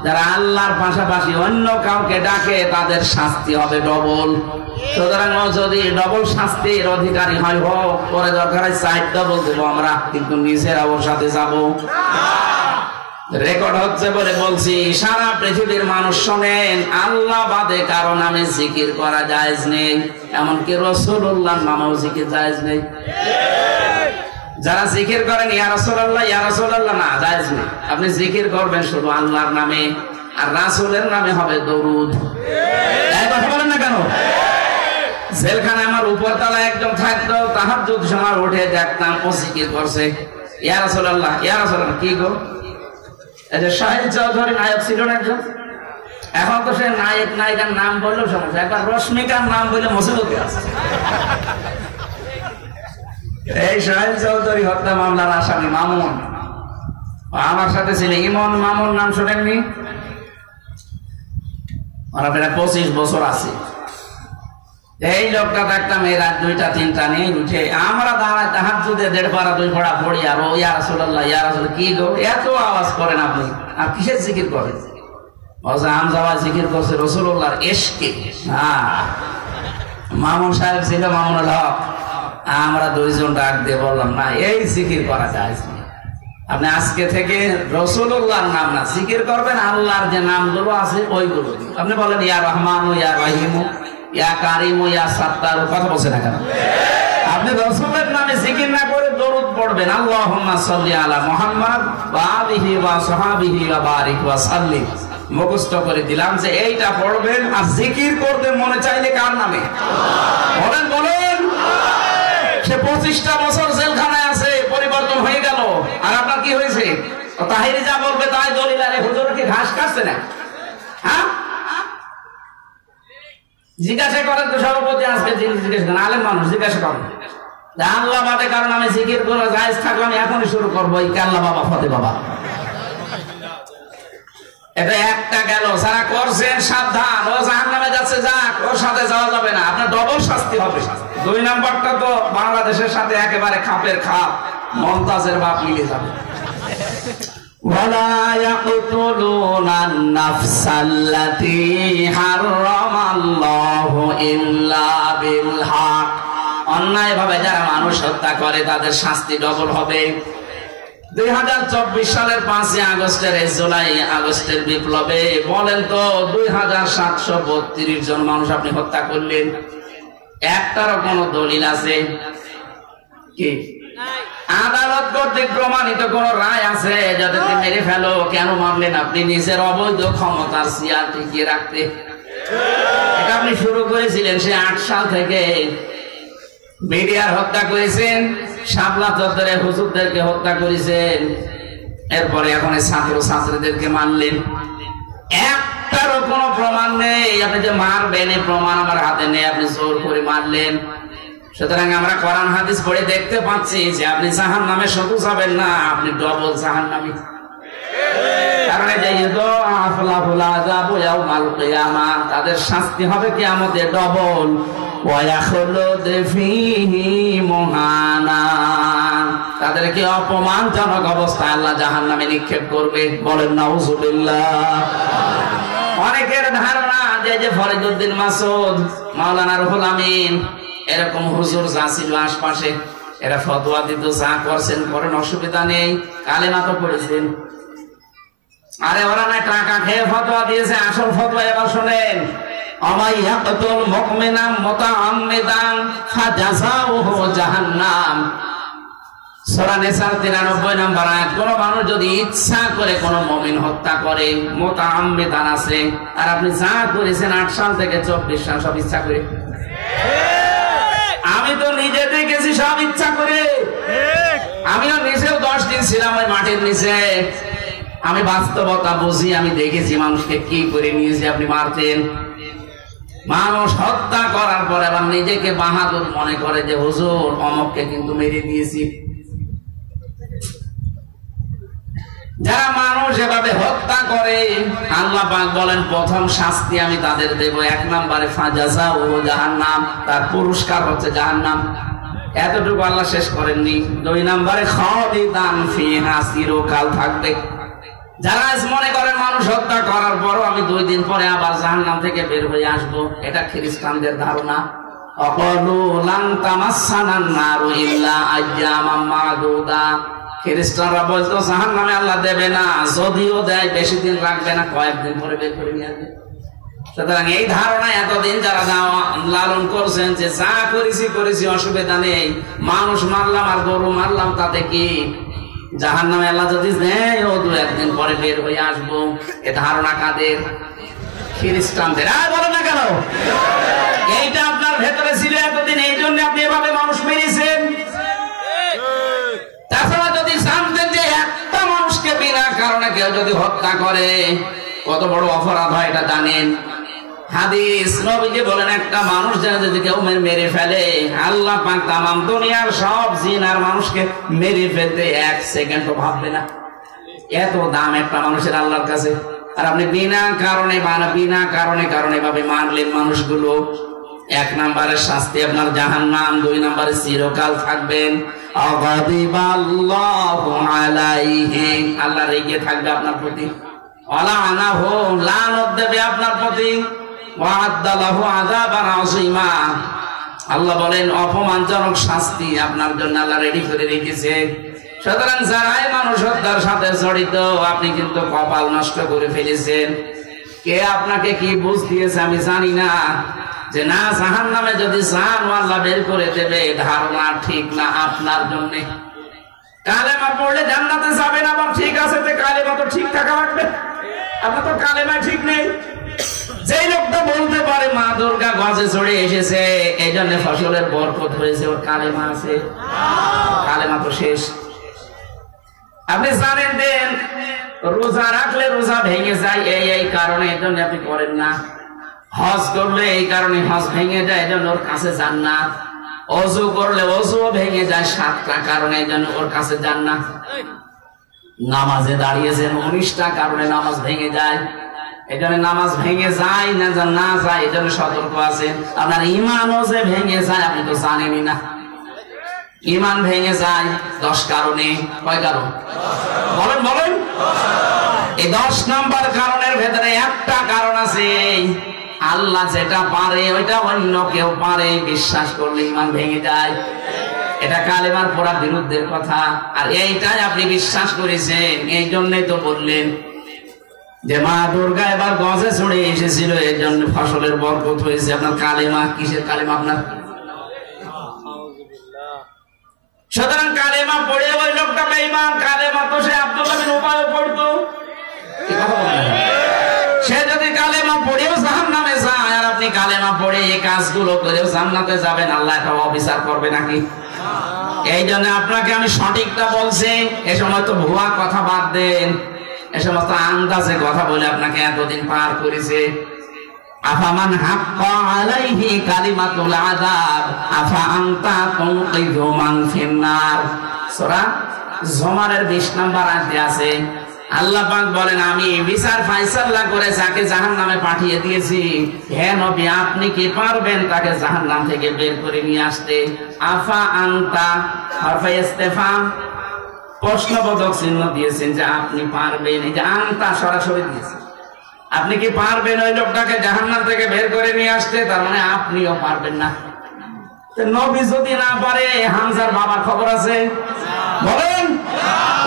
যারা আল্লাহর পাশাপাশি অন্য কাউকে ডাকে তাদের শাস্তি হবে ডবল। সুতরাং যদি ডবল শাস্তির অধিকারী হয়, হোক, পরে দরকার হয় 4 ডবল দেবো আমরা, কিন্তু নিজেরা ওর সাথে যাব। রেকর্ড হচ্ছে বলে বলছি, সারা পৃথিবীর মানুষ শোনেন, আল্লাহ বাদে কারো নামে জিকির করা জায়েজ নেই, এমনকি রাসূলুল্লাহর নামেও জিকির জায়েজ নেই। যারা জিকির করেন ইয়া রাসূলুল্লাহ, ইয়া রাসূলুল্লাহ, না, জায়েজ নেই। আপনি জিকির করবেন শুধু আল্লাহর নামে, আর রাসূলের নামে হবে দরুদ। এই কথা বলেন না কেন? জেলখানায় আমার উপর তলায় একজন থাকতো, তাহাজ্জুদ সময় উঠে দেখতাম ও জিকির করছে, ইয়া রাসূলুল্লাহ, ইয়া রাসূলুল্লাহ। কি গো? এই যে শাহিদ চৌধুরী নায়ক ছিল না একজন, এখন তো সে নায়ক নায়িকার নাম বললেও সমস্যা, একবার রশ্মিকার নাম বললে মুসিবতে আছে। এই শাহিদ চৌধুরী হত্যা মামলার আসামি মামুন, আমার সাথে ছিল ইমন মামুন, নাম শোনেননি? ওরা প্রায় 25 বছর আছে। এই লোকটা দেখতাম এই রাত 2টা 3টা নিয়ে উঠে আমরা দাঁড়ায় তাহাজ্জুদে 1.5 পারা 2 পারা পড়ি আর ও ইয়া রাসূলুল্লাহ ইয়া রাসূল কি গো এত আওয়াজ করেন আপনি আর কিসের জিকির করেন? ওজা হামজাওয়া জিকির করছে রাসূলুল্লাহর ইশকে। মামুন সাহেব ছিল মামুনুল হক, আমরা 2 জন ডাক দিয়ে বললাম না এই জিকির করা যায়। আপনি আজকে থেকে রাসূলুল্লাহর নাম না জিকির করবেন, আল্লাহর যে নামগুলো আছে ওইগুলো। আপনি বলেন ইয়া রহমান ইয়া রহিম ইয়া কারিম ইয়া সাত্তার, কথা বলছেন না কেন? আপনি রাসূলের নামে জিকির না করে দরুদ পড়বেন, আল্লাহুম্মা সাল্লি আলা মুহাম্মাদ ওয়া আলিহি ওয়া সাহাবিহি ওয়া বারিক ওয়া সাল্লিম। মুখস্থ করে দিলাম যে এইটা পড়বেন আর জিকির করতে মনে চাইলে কার নামে? বলেন বলেন। সে 25টা বছর জেলখানায় আছে, পরিবর্তন হয়ে গেল। আর আপনার কি হয়েছে? তাহিরি যা বলবে তাই দলিল। আরে হুজুর কি ঘাস কাটছে না? হ্যাঁ, জিজ্ঞাসা করেন তো সভাপতি আজকে জিজ্ঞেস করেন, আলেম মানুষ জিজ্ঞাসা করেন আল্লাহ বাদে কারণ আমি জিকির করে জায়েজ থাকলাম এখনই শুরু করবো এই কাল্লা বাবা ফতে বাবা। এটা একটা গেল, যারা করছেন সাবধান, ও জাহান্নামে যাচ্ছে যাক, ওর সাথে যাওয়া যাবে না, আপনার ডবল শাস্তি হবে। 2 নম্বরটা তো বাংলাদেশের সাথে একেবারে খাপের খাপ, মমতাজের বাপ মিলে যাবে। ওয়ালা ইয়াকতুলুনান নাফসাল্লাতী হারামাল্লাহু ইল্লা বিল হক। অন্যায়ভাবে যারা মানুষ হত্যা করে তাদের শাস্তি ডবল হবে। 2024 সালের 5 আগস্টের এই জুলাই আগস্টের বিপ্লবে বলেন তো 2732 জন মানুষ আপনি হত্যা করলেন, একটারও কোন দলিল আছে কি? আদালত কর্তৃক প্রমাণিত কোন রায় আছে যাদেরকে মেরে ফেলো? কেন মারলেন? আপনি নিজের অবৈধ ক্ষমতার চেয়ার টিকিয়ে রাখতে। এটা আপনি শুরু করেছিলেন সে 8 সাল থেকে। মিডিয়ার হত্যা করেছেন, শাপলা চত্বরে হুজুরদেরকে হত্যা করেছেন, এরপরে এখন ছাত্র ছাত্রীদেরকে মারলেন। একটারও কোনো প্রমাণ নেই। আপনি যে মারবেন এই প্রমাণ আমার হাতে নেই, আপনি জোর করে মারলেন। সুতরাং আমরা কোরআন হাদিস পড়ে দেখতে পাচ্ছি যে আপনি জাহান্নামে শুধু যাবেন না, আপনি ডবল জাহান্নামী। কারণ তাদের শাস্তি হবে কিয়ামতে ডবল। তাদেরকে অপমানজনক অবস্থায় আল্লাহ জাহান্নামে নিক্ষেপ করবে। বলেন নাউজুবিল্লাহ। অনেকের ধারণা যে ফরিদউদ্দিন মাসুদ, মাওলানা রুহুল আমিন এরকম হুজুর যা ছিল আশপাশে, এরা ফতোয়া দিত, যা করছেন করেন, অসুবিধা নেই, কালেমা তো পড়েছেন। আরে ওরা না টাকা খেয়ে ফতোয়া দিয়েছে, আসল ফতোয়া এবার শোনেন। আমাই ইয়াকতুল মুমিনা মুতাআম্মিদান ফাজাযাউহু জাহান্নাম। সূরা নিসার 93 নম্বর আয়াত। কোন মানুষ যদি ইচ্ছা করে কোন মুমিন হত্যা করে, মুতাআম্মিদান আছে, আর আপনি যা করেছেন 8 সাল থেকে 24 সাল সব ইচ্ছা করে। আমি তো নিজে দেখেছি সব ইচ্ছা করে। আমিও নিজেও 10 দিন ছিলাম ওই মাটির নিচে। আমি বাস্তবতা বুঝি, আমি দেখেছি মানুষকে কি করে নিয়েছি আপনি মারতেন। মানুষ হত্যা করার পর আবার নিজেকে বাহাদুর মনে করে যে হুজুর অমককে কিন্তু মেরে দিয়েছি। যারা মানুষ এভাবে হত্যা করে আল্লাহ পাক বলেন প্রথম শাস্তি আমি তাদের দেব 1 নম্বরে ফাজাযাউহু জাহান্নাম, তার পুরস্কার হচ্ছে জাহান্নাম। এতটুকু আল্লাহ শেষ করেননি। 2 নম্বরে খালিদান ফিহা, চিরকাল থাকবে। যারা মনে করেন মানুষ হত্যা করার পরও আমি 2 দিন পরে আবার জাহান্নাম থেকে বের হয়ে আসবো, এটা খ্রিস্টানদের ধারণা। অকালু লান তামাসসানান নারু ইল্লা আইয়ামাম মাদুদা। খ্রিস্টানরা বলতো জাহান্নামে আল্লাহ দেবে না, যদিও দেয় বেশি দিন রাখবে না, কয়েকদিন পরে বের করে নিয়ে আসবে। সুতরাং এই ধারণা এতদিন যারা লালন করছেন যে যা করেছি অসুবিধা নেই, মানুষ মারলাম আর গরু মারলাম তাতে কি, জাহান্নামে আল্লাহ যদি নেয় ও 2-1 দিন পরে বের হয়ে আসবো, এ ধারণা কাদের? খ্রিস্টানদের। আর বলো না কেন? এইটা আপনার ভেতরে ছিল এতদিন, এই জন্য আপনি এভাবে মানুষ মেরেছেন। তাছাড়া যদি জানতেন যে একটা মানুষকে বিনা কারণে কেউ যদি হত্যা করে কত বড় অপরাধ হয় এটা জানেন। হাদিস নবীজি বলেন একটা মানুষ যদি কেউ মেরে ফেলে, আল্লাহ পাক তামাম দুনিয়ার সব জিন আর মানুষকে মেরে ফেলতে 1 সেকেন্ডও ভাববে না। এত দাম একটা মানুষের আল্লাহর কাছে। আর আপনি বিনা কারণে কারণে ভাবে মারলেন মানুষগুলো। 1 নম্বরের শাস্তি আপনার জাহান্নাম, 2 নম্বরে চিরকাল থাকবেন। আগাদিবাল্লাহু আলাইহি, আল্লাহ রেগে থাকবে আপনার প্রতি, ওয়ালানাহু, লানত দেবে আপনার প্রতি, ওয়া'আদ্দালাহু আযাবান আযীমা, আল্লাহ বলেন অপমানজনক শাস্তি আপনার জন্য আল্লাহ রেডি করে রেখেছে। সুতরাং যারাই মানুষ হত্যার সাথে জড়িত, আপনি কিন্তু কপাল নষ্ট করে ফেলেছেন। কে আপনাকে কি বুঝ দিয়েছে আমি জানি না, যে না জাহান্নামে যদি চান আল্লাহ বের করে দেবে, ধারণা ঠিক না আপনার জন্য। কালেমা পড়লে জান্নাতে যাবেন, আবার ঠিক আছে যে কালেমা তো ঠিক থাকা লাগবে, আপনার তো কালেমা ঠিক নেই। যেই লোকটা বলতে পারে মা দুর্গা গজে চড়ে এসেছে, এই জন্য ফসলের বরকত হয়েছে, ওর কালেমা আছে, কালেমা তো শেষ। আপনি জানেন দেন রোজা রাখলে রোজা ভেঙে যায়, এই কারণে, এই জন্য আপনি করেন না। হজ করলে এই কারণে হজ ভেঙে যায়, এই জন্য ওর কাছে যান না। অজু করলে অজুও ভেঙে যায় 7টা কারণে, এই জন্য ওর কাছে যান না। নামাজে দাঁড়িয়েছেন 19টা কারণে নামাজ ভেঙে যায়, এই জন্য নামাজ ভেঙে যায় না যায়, এই জন্য সতর্ক আছেন। আপনার ইমানও যে ভেঙে যায় আপনি তো জানেনই না। ইমান ভেঙে যায় 10 কারণে। কয় কারণ বলেন? এই 10 নম্বর কারণের ভেতরে একটা কারণ আছে, আল্লাহ যেটা পারে ওইটা অন্য কেউ পারে, বিশ্বাস করলে ইমান ভেঙে যায়। এটা কালেমার পুরা বিরুদ্ধের কথা, আর এইটাই আপনি বিশ্বাস করেছেন। এই জন্যই তো বললেন যে মা দুর্গা এবার গজে চড়ে এসেছিল, এই জন্য ফসলের বরকত হয়েছে। আপনার কালেমা কিসের কালেমা আপনার? সুতরাং কালেমা পড়ে ওই লোকটা বেঈমান, কালেমা তো সে আব্দুল্লাহ বিন উবাই পড়তো। সে যদি কালেমা পড়েও জাহান্নামে যায়, আর আপনি কালেমা পড়ে এই কাজগুলো করেও জান্নাতে যাবেন, আল্লাহ একটা অবিচার করবে নাকি? এই জন্য আপনাকে আমি সঠিকটা বলছি। এ সময় তো ভুয়া কথা বাদ দেন, এ সমস্ত আন্দাজে কথা বলে আপনাকে এতদিন পার করেছে। আফামান হাক্কা আলাইহি কালিমাতুল আযাব আফা আনতা তুনকিযু মান ফিন্নার, সূরা জুমারের 20 নম্বর আয়াতে আছে। আল্লাহ পাক বলেন আমি বিচার ফায়সালা করে যাকে জাহান্নামে পাঠিয়ে দিয়েছি, হে নবী আপনি কি পারবেন তাকে জাহান্নাম থেকে বের করে নিয়ে আসতে? আফা আনতা, হারফে ইস্তেফাম, প্রশ্নবোধক চিহ্ন দিয়েছেন যে আপনি পারবেন। এই যে আনতা সরাসরি দিয়েছেন, আপনি কি পারবেন ওই লোকটাকে জাহান্নাম থেকে বের করে নিয়ে আসতে? তার মানে আপনিও পারবেন না। নবী যদি না পারে, হামজার বাবার খবর আছে? বলেন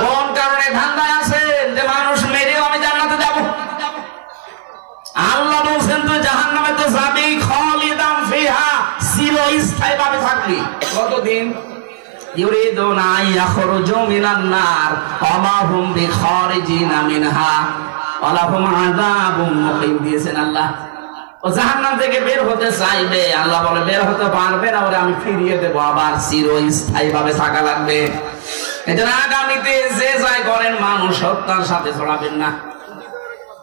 কোন কারণে ধান্দায় আছেন যে মানুষ মেরেও আমি জান্নাতে যাব? আল্লাহ বলছেন তুই জাহান্নামে তো যাবি, খালিদান ফিহা, চিরস্থায়ী ভাবে থাকবি। কতদিন? ইউরিদুনা ইয়াখরুজু মিনান নার ওয়া মা হুম বিখারিজিনা মিনহা ওয়া লাহুম আযাবুম মুকিম দিয়েছেন আল্লাহ। ও জাহান্নাম থেকে বের হতে চাইবে, আল্লাহ বলে বের হতে পারবে না, ওরে আমি ফিরিয়ে দেব, আবার চিরস্থায়ী ভাবে থাকা লাগবে। এজন্য আগামীতে যে যাই করেন মানুষ হত্যার সাথে জড়াবেন না।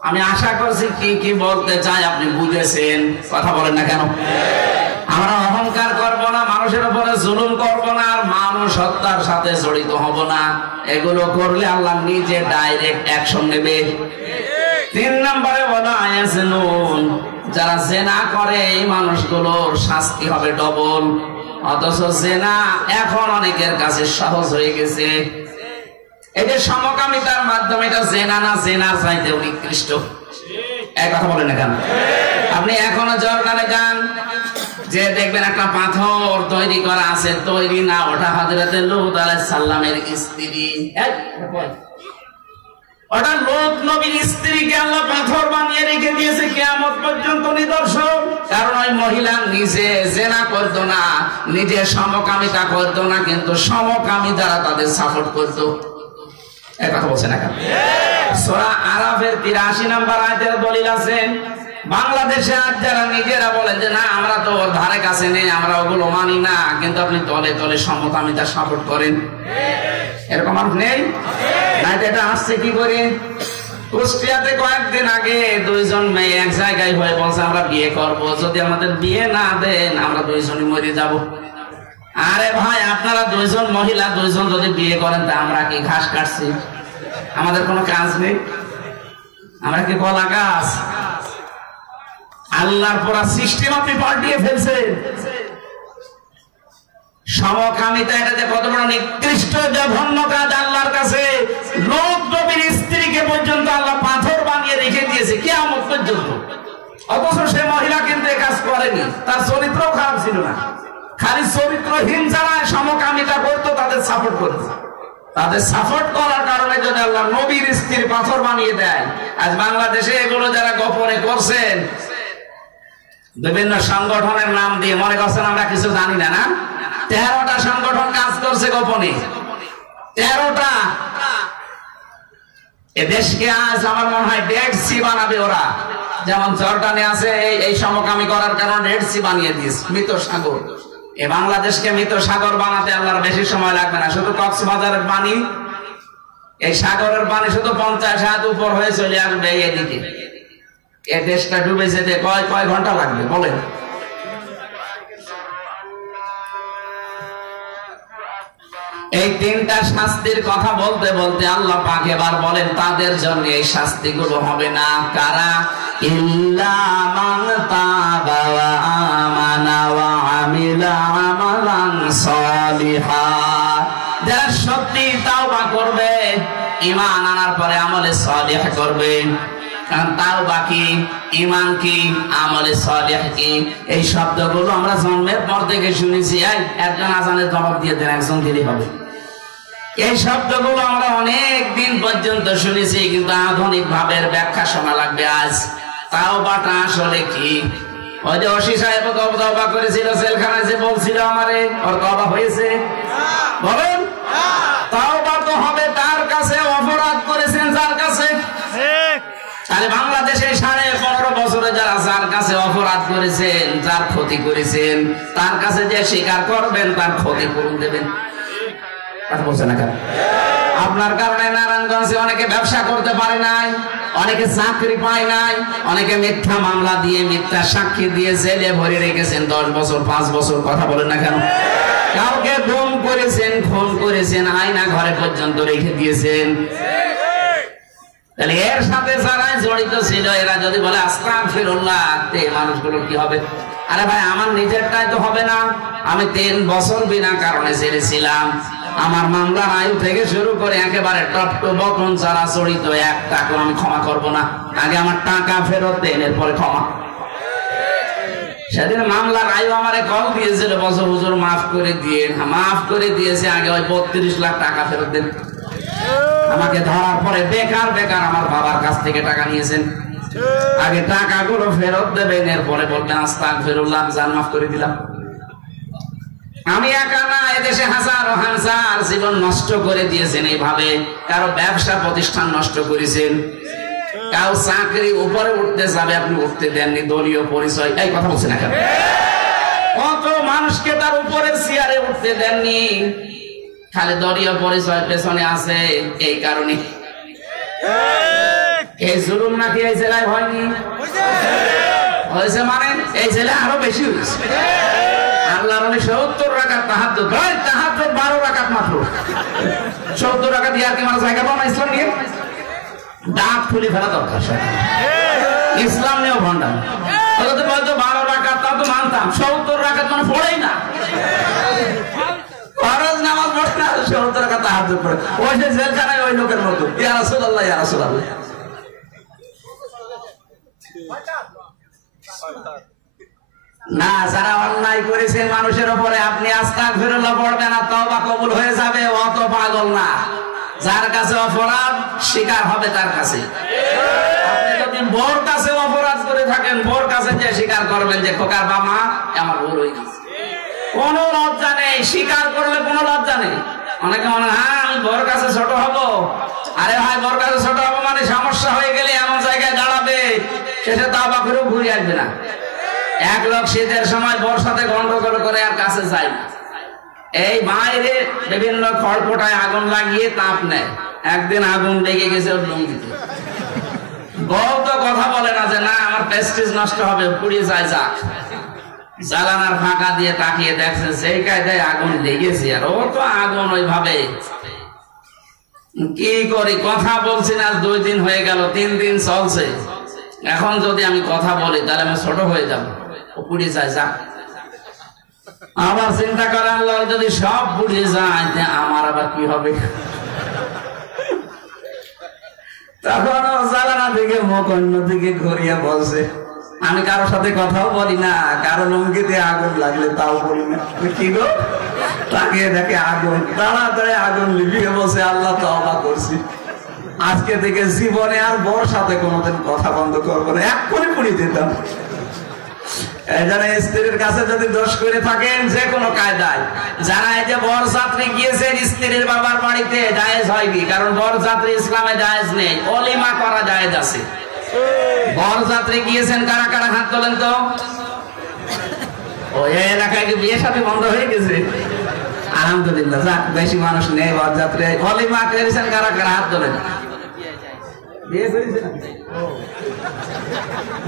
আমি আশা করছি কি বলতে চাই আপনি বুঝেছেন। কথা বলেন না কেন? আমরা অহংকার করব না, মানুষের উপরে জুলুম করব না, আর মানুষ হত্যার সাথে জড়িত হব না। এগুলো করলে আল্লাহ নিজে ডাইরেক্ট অ্যাকশন নেবে। 3 নম্বরে বলা আছে নুন, যারা জেনা করে এই মানুষগুলোর শাস্তি হবে ডবল। অথচ জেনা এখন অনেকের কাছে সহজ হয়ে গেছে। এই যে সমকামিতার মাধ্যমে, এটা জেনা না, জেনার চাইতে নিকৃষ্ট। এক কথা বলেন না কেন? আপনি এখনো জর্ডানে যান, যে দেখবেন একটা পাথর তৈরি করা আছে, তৈরি না, ওটা হযরত লূত আলাইহিস সালামের স্ত্রী। ওটা লূত নবীর স্ত্রীকে আল্লাহ পাথর বানিয়ে রেখে দিয়েছে কিয়ামত পর্যন্ত নিদর্শন। কারণ ওই মহিলা নিজে জেনা করতো না, নিজে সমকামিতা করতো না, কিন্তু সমকামী যারা তাদের সাপোর্ট করতো। এক কথা বলছে না কেন? সূরা আরাফের 83 নম্বর আয়াতের দলিল আছে। বাংলাদেশে আজ যারা নিজেরা বলেন যে না আমরা তো ওর ধারে কাছে নেই, আমরা ওগুলো মানি না, কিন্তু আপনি তলে তলে সমকামিতা সাপোর্ট করেন, এরকম মানুষ নেই না? এটা আসছে কি করে? কুষ্টিয়াতে কয়েকদিন আগে 2 জন মেয়ে এক জায়গায় হয়ে বলছে আমরা বিয়ে করব, যদি আমাদের বিয়ে না দেন আমরা 2 জনই মরে যাব। আরে ভাই, আপনারা 2 জন মহিলা 2 জন যদি বিয়ে করেন তা আমরা কি ঘাস কাটছি? আমাদের কোনো কাজ নেই? আমরা কি কলা গাছ? আল্লাহর পুরা সিস্টেম আপনি পাল্টিয়ে ফেলছেন। সমকামিতা এটা যে কত বড় নিকৃষ্ট জঘন্য কাজ আল্লাহর কাছে। লোক নবীর স্ত্রীকে পর্যন্ত আল্লাহ পাথর বানিয়ে রেখে দিয়েছে কিয়ামত পর্যন্ত, অথচ সে মহিলা কিন্তু এই কাজ করেনি, তার চরিত্রও খারাপ ছিল না। খালি চরিত্রহীন যারা সমকামিতা করতো তাদের সাপোর্ট করতো। তাদের সাপোর্ট করার কারণে যদি আল্লাহ নবীর স্ত্রীর পাথর বানিয়ে দেয়, আজ বাংলাদেশে এগুলো যারা গোপনে করছেন বিভিন্ন সংগঠনের নাম দিয়ে মনে করছেন আমরা কিছু জানি না। না, 13টা সংগঠন কাজ করছে গোপনে, 13টা। এ দেশকে আজ আমার মনে হয় ডেড সি বানাবে ওরা। যেমন জর্ডানে আছে এই সমকামী করার কারণে ডেড সি বানিয়ে দিয়েছে, মৃত সাগর। এই বাংলাদেশকে মৃত সাগর বানাতে আল্লাহর বেশি সময় লাগবে না। শুধু কক্সবাজারের পানি, এই সাগরের পানি শুধু 50 হাত উপর হয়ে চলে আসবে এদিকে। এই দেশটা ডুবে যেতে কয় ঘন্টা লাগবে বলেন? এই 3টা শাস্তির কথা বলতে বলতে আল্লাহ পাক এবার বলেন তাদের জন্য এই শাস্তিগুলো হবে না। কারা? ইল্লা মান তাবা ওয়া আমানা ওয়া আমিলা আমালান সালিহা। যারা সত্যি তাওবা করবে, ঈমান আনার পরে আমলে সালিহ করবে। কারণ তাওবা কি, ঈমান কি, আমলে সালিহ কি, এই শব্দগুলো আমরা জন্মের পর থেকে শুনেছি। একজন আজানের জবাব দিয়ে দেন, একজন দিলেই হবে। এই শব্দগুলো আমরা অনেক দিন পর্যন্ত শুনেছি, কিন্তু আধুনিক ভাবের ব্যাখ্যা শোনা লাগবে আজ। তাওবাটা আসলে কি? ওই যে ওসি সাহেব তওবা করেছিল জেলখানায়, যে বলছিল আমারে ওর তওবা হয়েছে? বলেন। তাওবা তো হবে তার কাছে, অপরাধ করেছেন যার কাছে। তাহলে বাংলাদেশে 15.5 বছরে যারা যার কাছে অপরাধ করেছেন, যার ক্ষতি করেছেন, তার কাছে যে স্বীকার করবেন তার ক্ষতিপূরণ দেবেন। কথা বলছে না কেন? আপনার কারণে নারায়ণগঞ্জে অনেকে ব্যবসা করতে পারে নাই, অনেকে চাকরি পায় নাই, অনেকে মিথ্যা মামলা দিয়ে মিথ্যা সাক্ষী দিয়ে জেলে ভরে রেখেছেন 10 বছর 5 বছর। কথা বলেন না কেন? কাউকে গুম করেছেন, খুন করেছেন, আয়না ঘরে পর্যন্ত রেখে দিয়েছেন। তাহলে এর সাথে যারা জড়িত ছিল এরা যদি বলে আস্তাগফিরুল্লাহ, এই মানুষগুলো কি হবে? আরে ভাই, আমার নিজেরটাই তো হবে না। আমি 3 বছর বিনা কারণে জেলে ছিলাম। আমার মামলার আয়ু থেকে শুরু করে একেবারে টপ টু বটন যারা জড়িত, একটা করে আমি ক্ষমা করব না। আগে আমার টাকা ফেরত দেন, এরপরে ক্ষমা। সেদিন মামলার আয়ু আমারে কল দিয়েছিল, বছর হুজুর মাফ করে দিয়ে, মাফ করে দিয়েছে। আগে ওই 32 লাখ টাকা ফেরত দেন। আমাকে ধরার পরে বেকার আমার বাবার কাছ থেকে টাকা নিয়েছেন। আগে টাকাগুলো ফেরত দেবেন, এরপরে বলবেন আস্তাগফিরুল্লাহ, জান মাফ করে দিলাম। আমি একা না, এদেশে হাজারো হাজার জীবন নষ্ট করে দিয়েছেন এইভাবে। কারো ব্যবসা প্রতিষ্ঠান নষ্ট করেছেন, কাউ চাকরি উপরে উঠতে যাবে আপনি উঠতে দেননি, দলীয় পরিচয়। এই কথা বলছেন না কেন? কত মানুষকে তার উপরে চেয়ারে উঠতে দেননি, খালি দলীয় পরিচয় পেছনে আছে। এই কারণে এই জুলুম নাকি এই জেলায় হয়নি? হয়েছে, মানে এই জেলায় আরো বেশি হয়েছে। আল্লাহর 70 রাকাত তাহাজ্জুদ, 12 রাকাত মাত্র। 70 রাকাত দিয়ে আর কি মানে জায়গা পাও না ইসলাম নিয়ে? দাঁত খুলে ফেলা দরকার। ইসলাম নিয়েও ভণ্ডামি। বলতো 12 রাকাত, তা তো মানতাম। 70 রাকাত মানে পড়েই না, ফরজ নামাজ পড়ে না, 70 রাকাত তাহাজ্জুদ পড়ে। ওই যে জেলখানায় ওই লোকের মতো, ইয়া রাসূলুল্লাহ, ইয়া রাসূলুল্লাহ। না, যারা অন্যায় করেছেন মানুষের উপরে, আপনি আস্তাগফিরুল্লাহ পড়বেন আর তওবা কবুল হয়ে যাবে, অত পাগল না। যার কাছে অপরাধ স্বীকার হবে তার কাছে। আপনি যদি বোর কাছে অপরাধ করে থাকেন, বোর কাছে যে স্বীকার করবেন যে খোকার বাবা আমার ভুল হয়ে গেছে, কোনো লজ্জা নেই। স্বীকার করলে কোনো লজ্জা নেই। অনেকে মনে হয় হ্যাঁ আমি বোর কাছে ছোট হব। আরে ভাই, বোর কাছে ছোট হবো মানে সমস্যা হয়ে গেলে এমন জায়গায় দাঁড়াবে, শেষে তওবা করেও ঘুরে আসবে না। এক লোক শীতের সময় বোর সাথে গন্ডগোল করে আর কাছে যায় না। এই বাইরে বিভিন্ন খড়পোটায় আগুন লাগিয়ে তাপ নেয়। একদিন আগুন লেগে গেছে ওর লুঙ্গিতে। বউ তো কথা বলে না যে না আমার প্রেস্টিজ নষ্ট হবে, পুড়িয়ে যায়, যাক। জ্বালানার ফাঁকা দিয়ে তাকিয়ে দেখছে সেই কায়দায় আগুন লেগেছে, আর ও তো আগুন ওইভাবে কি করি, কথা বলছি না, 2 দিন হয়ে গেল, 3 দিন চলছে। এখন যদি আমি কথা বলি তাহলে আমি ছোট হয়ে যাব, পুড়ে যায়। যা আবার চিন্তা করে আল্লাহ, যদি সব পুড়িয়ে যায় আমার আবার কি হবে? তখন জ্বালানা থেকে মুখ অন্যদিকে ঘুরিয়ে বলছে, আমি কারোর সাথে কথাও বলি না, কারো লুঙ্গিতে আগুন লাগলে তাও বলি না। কি গো, তাকিয়ে দেখে আগুন, তাড়াতাড়ি আগুন লিপিয়ে বসে, আল্লাহ তওবা করছি, আজকে থেকে জীবনে আর বর সাথে কোনোদিন কথা বন্ধ করবো না, এক্ষুনি পুড়িয়ে দিতাম। স্ত্রীর কাছে যদি দোষ করে থাকেন যে কোনো কায়দায়, যারা এই যে বরযাত্রী গিয়েছেন স্ত্রীর বাবার বাড়িতে, জায়েজ হয়নি, কারণ বরযাত্রী ইসলামে জায়েজ নেই, ওলিমা করা জায়েজ আছে। বরযাত্রী গিয়েছেন কারা কারা, হাত তোলেন তো। ওই এলাকায় কি বিয়ে শাদী বন্ধ হয়ে গেছে? আলহামদুলিল্লাহ, যাক, বেশি মানুষ নেই বরযাত্রী। ওলিমা করেছেন কারা কারা, হাত তোলেন। বিয়ে করেছেন?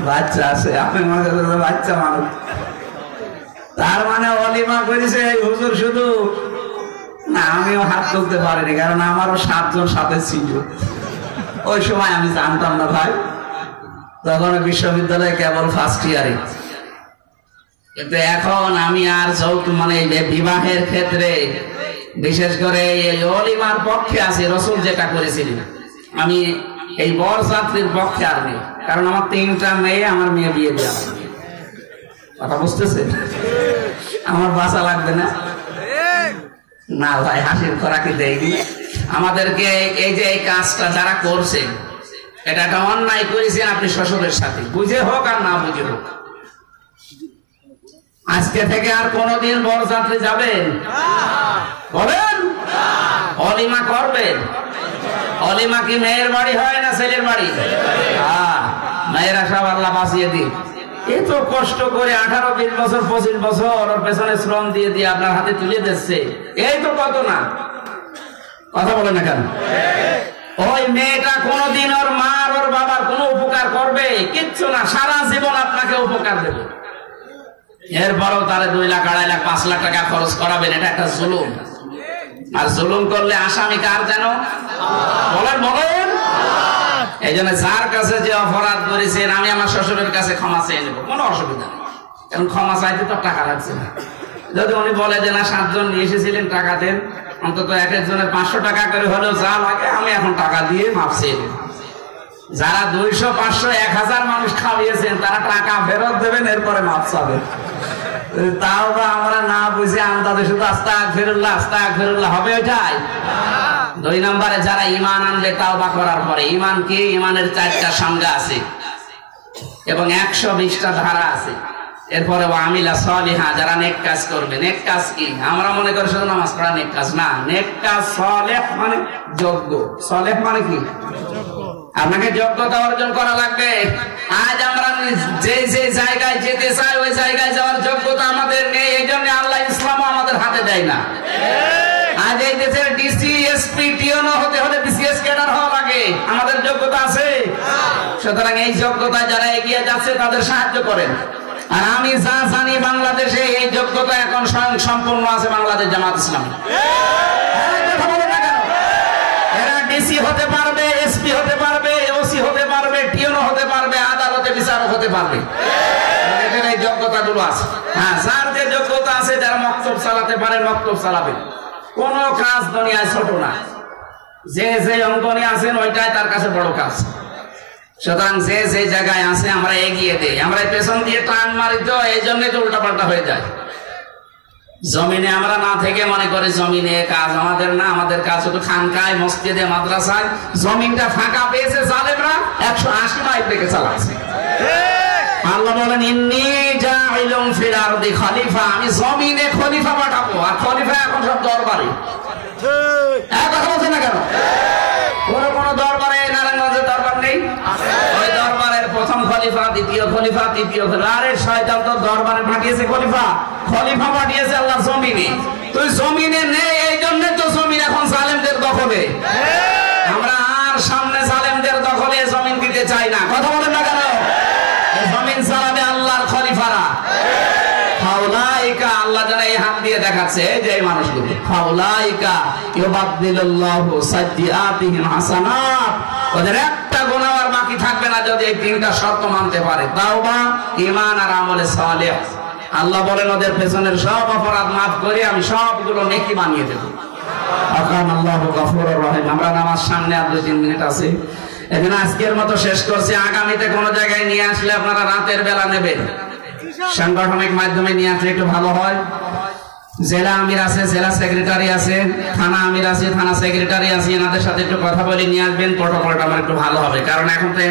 বাচ্চা আছে, আপনি মনে করেন বাচ্চা মানুষ, তার মানে ওলিমা করেছে হুজুর শুধু না। আমিও হাত তুলতে পারিনি, কারণ আমারও 7 জন সাথে ছিল। ওই সময় আমি জানতাম না ভাই, তখন বিশ্ববিদ্যালয়ে কেবল ফার্স্ট ইয়ারে। কিন্তু এখন আমি আর মানে বিবাহের ক্ষেত্রে বিশেষ করে এই ওলিমার পক্ষে আছি। রসুল যেটা করেছিলেন, আমি এই বরযাত্রীর পক্ষে আর নেই, কারণ আমার 3টা মেয়ে, আমার মেয়ে বিয়ে দেওয়া। কথা বুঝতেছে? আমার বাঁচা লাগবে না। না ভাই, হাসির খোরাকি দেয়নি আমাদেরকে। এই যে এই কাজটা যারা করছে, এটা একটা অন্যায় করেছেন আপনি শ্বশুরের সাথে, বুঝে হোক আর না বুঝে হোক। আজকে থেকে আর কোনদিন বরযাত্রী যাবেন? বলেন, অলিমা করবেন? অলিমা কি মেয়ের বাড়ি হয় না ছেলের বাড়ি? মেয়েরা সব আল্লাহ বাঁচিয়ে দিন। এত কষ্ট করে 18-20 বছর 25 বছর ওর পেছনে শ্রম দিয়ে দিয়ে আপনার হাতে তুলে দিচ্ছে, এই তো কত না। কথা বলে না কেন? ওই মেয়েটা কোনদিন ওর মার ওর বাবার কোনো উপকার করবে? কিচ্ছু না, সারা জীবন আপনাকে উপকার দেবে। এরপরও তারা 2 লাখ 2.5 লাখ 5 লাখ টাকা খরচ করাবেন, এটা একটা জুলুম। আর জুলুম করলে আসামি কার যেন? বলেন বলেন। এই জন্য যার কাছে যে অপরাধ করেছেন, আমি আমার শ্বশুরের কাছে ক্ষমা চেয়ে নেবো, কোনো অসুবিধা নেই, কারণ ক্ষমা চাইতে তো টাকা লাগছে না। যদি উনি বলে যে না 7 জন নিয়ে এসেছিলেন, টাকা দেন, অন্তত এক একজনের 500 টাকা করে হলেও যা লাগে আমি এখন টাকা দিয়ে মাপ চেয়ে নেব। যারা 200, 500, 1000 মানুষ খাওয়িয়েছেন, তারা টাকা ফেরত দেবেন, এরপরে মাপ চাবেন। তাও বা আমরা না বুঝে আন্দাজে শুধু আস্তাগফিরুল্লাহ আস্তাগফিরুল্লাহ হবে, ওইটাই। 2 নম্বরে যারা ঈমান আনলে তাওবা করার পরে, ঈমান কি? ঈমানের 4টা সংজ্ঞা আছে এবং 120টা ধারা আছে। এরপরে আমিলা সালিহা, যারা নেক কাজ করবে। নেক কাজ কি? আমরা মনে করি শুধু নামাজ পড়া নেক কাজ না। নেক কাজ সালেহ মানে যোগ্য। সালেহ মানে কি? আপনাকে যোগ্যতা অর্জন করা লাগবে। আজ আমরা যে যে জায়গায় যেতে চাই, ওই জায়গায় যাওয়ার যোগ্যতা আমাদের নেই। এই জন্য আল্লাহ ইসলামও আমাদের হাতে দেয় না। আজ এই দেশের ডিসি, এসপি, টিওনো হতে হলে বিসিএস ক্যাডার হওয়া লাগে। আমাদের যোগ্যতা আছে? সুতরাং এই যোগ্যতায় যারা এগিয়ে যাচ্ছে তাদের সাহায্য করেন। আর আমি যা জানি, বাংলাদেশে এই যোগ্যতা এখন স্বয়ং সম্পূর্ণ আছে বাংলাদেশ জামাত ইসলামী। কথা বলেন না কেন? এরা ডিসি হতে পারবে, এসপি হতে পারবে, ওসি হতে পারবে, টিওনো হতে পারবে, আদালতে বিচারক হতে পারবে। এদের এই যোগ্যতাগুলো আছে। হ্যাঁ, যার যে যোগ্যতা আছে, যারা মক্তব চালাতে পারে মক্তব চালাবে। কোন কাজ দুনিয়ায় ছোট না। যে যে অঙ্গনে আছেন ওইটাই তার কাছে বড় কাজ। সুতরাং যে যে জায়গায় আছে আমরা এগিয়ে দেই। আমরা পেছন দিয়ে টান মারি, তো এই জন্যই তো উল্টাপাল্টা হয়ে যায়। জমিনে আমরা না থেকে মনে করি জমিনে কাজ আমাদের না, আমাদের কাজ শুধু খানকায়, মসজিদে, মাদ্রাসায়। জমিনটা ফাঁকা পেয়েছে জালেমরা, 180 মাইল থেকে চালাচ্ছে। আল্লাহ বলেন, ইন্নী জাইলুন ফিল আরদি খলিফা, আমি জমিনে খলিফা পাঠাবো। আর খলিফা এখন সব দরবারে। কথা বলছেন না কেন? কোন দরবারে নারায়ণগঞ্জে দরবার নেই? ওই দরবারের প্রথম খলিফা, দ্বিতীয় খলিফা, তৃতীয় খলিফা। আরে শয়তান তো দরবারে পাঠিয়েছে খলিফা, খলিফা পাঠিয়েছে আল্লাহ জমিনে। তুই জমিনে নেই, এই জন্য তো জমিন এখন জালেমদের দখলে। আমরা আর সামনে জালেমদের দখলে জমিন দিতে চাই না। কথা বলেন না কেন? জমিন চালাবে আল্লাহর খলিফারা। আল্লাহ যেন এই হাত দিয়ে দিয়ে দেখাচ্ছে যে এই মানুষগুলো ফাউলাইকা ইউবাদদিলুল্লাহু সাইয়্যাতিহিম হাসানাত, ওদের একটা গুনাহ আর বাকি থাকবে না যদি এই তিনটা শর্ত মানতে পারে, তাওবা, ঈমান আর আমলে সালেহ। আল্লাহ বলেন ওদের পেছনের সব অপরাধ মাফ করে আমি সবগুলো নেকি বানিয়ে দেব। আকান আল্লাহু গফুরুর রহিম। আমরা নামাজ সামনে আর 2-3 মিনিট আছে, এখানে আজকের মতো শেষ করছি। আগামীতে কোনো জায়গায় নিয়ে আসলে আপনারা রাতের বেলা নেবেন, সাংগঠনিক মাধ্যমে নিয়ে আসলে একটু ভালো হয়। জেলা আমির আছে, জেলা সেক্রেটারি আছে, থানা আমির আছে, থানা সেক্রেটারি আছে, এনাদের সাথে একটু কথা বলে নিয়ে আসবেন, প্রটোকলটা আমার একটু ভালো হবে। কারণ এখন তো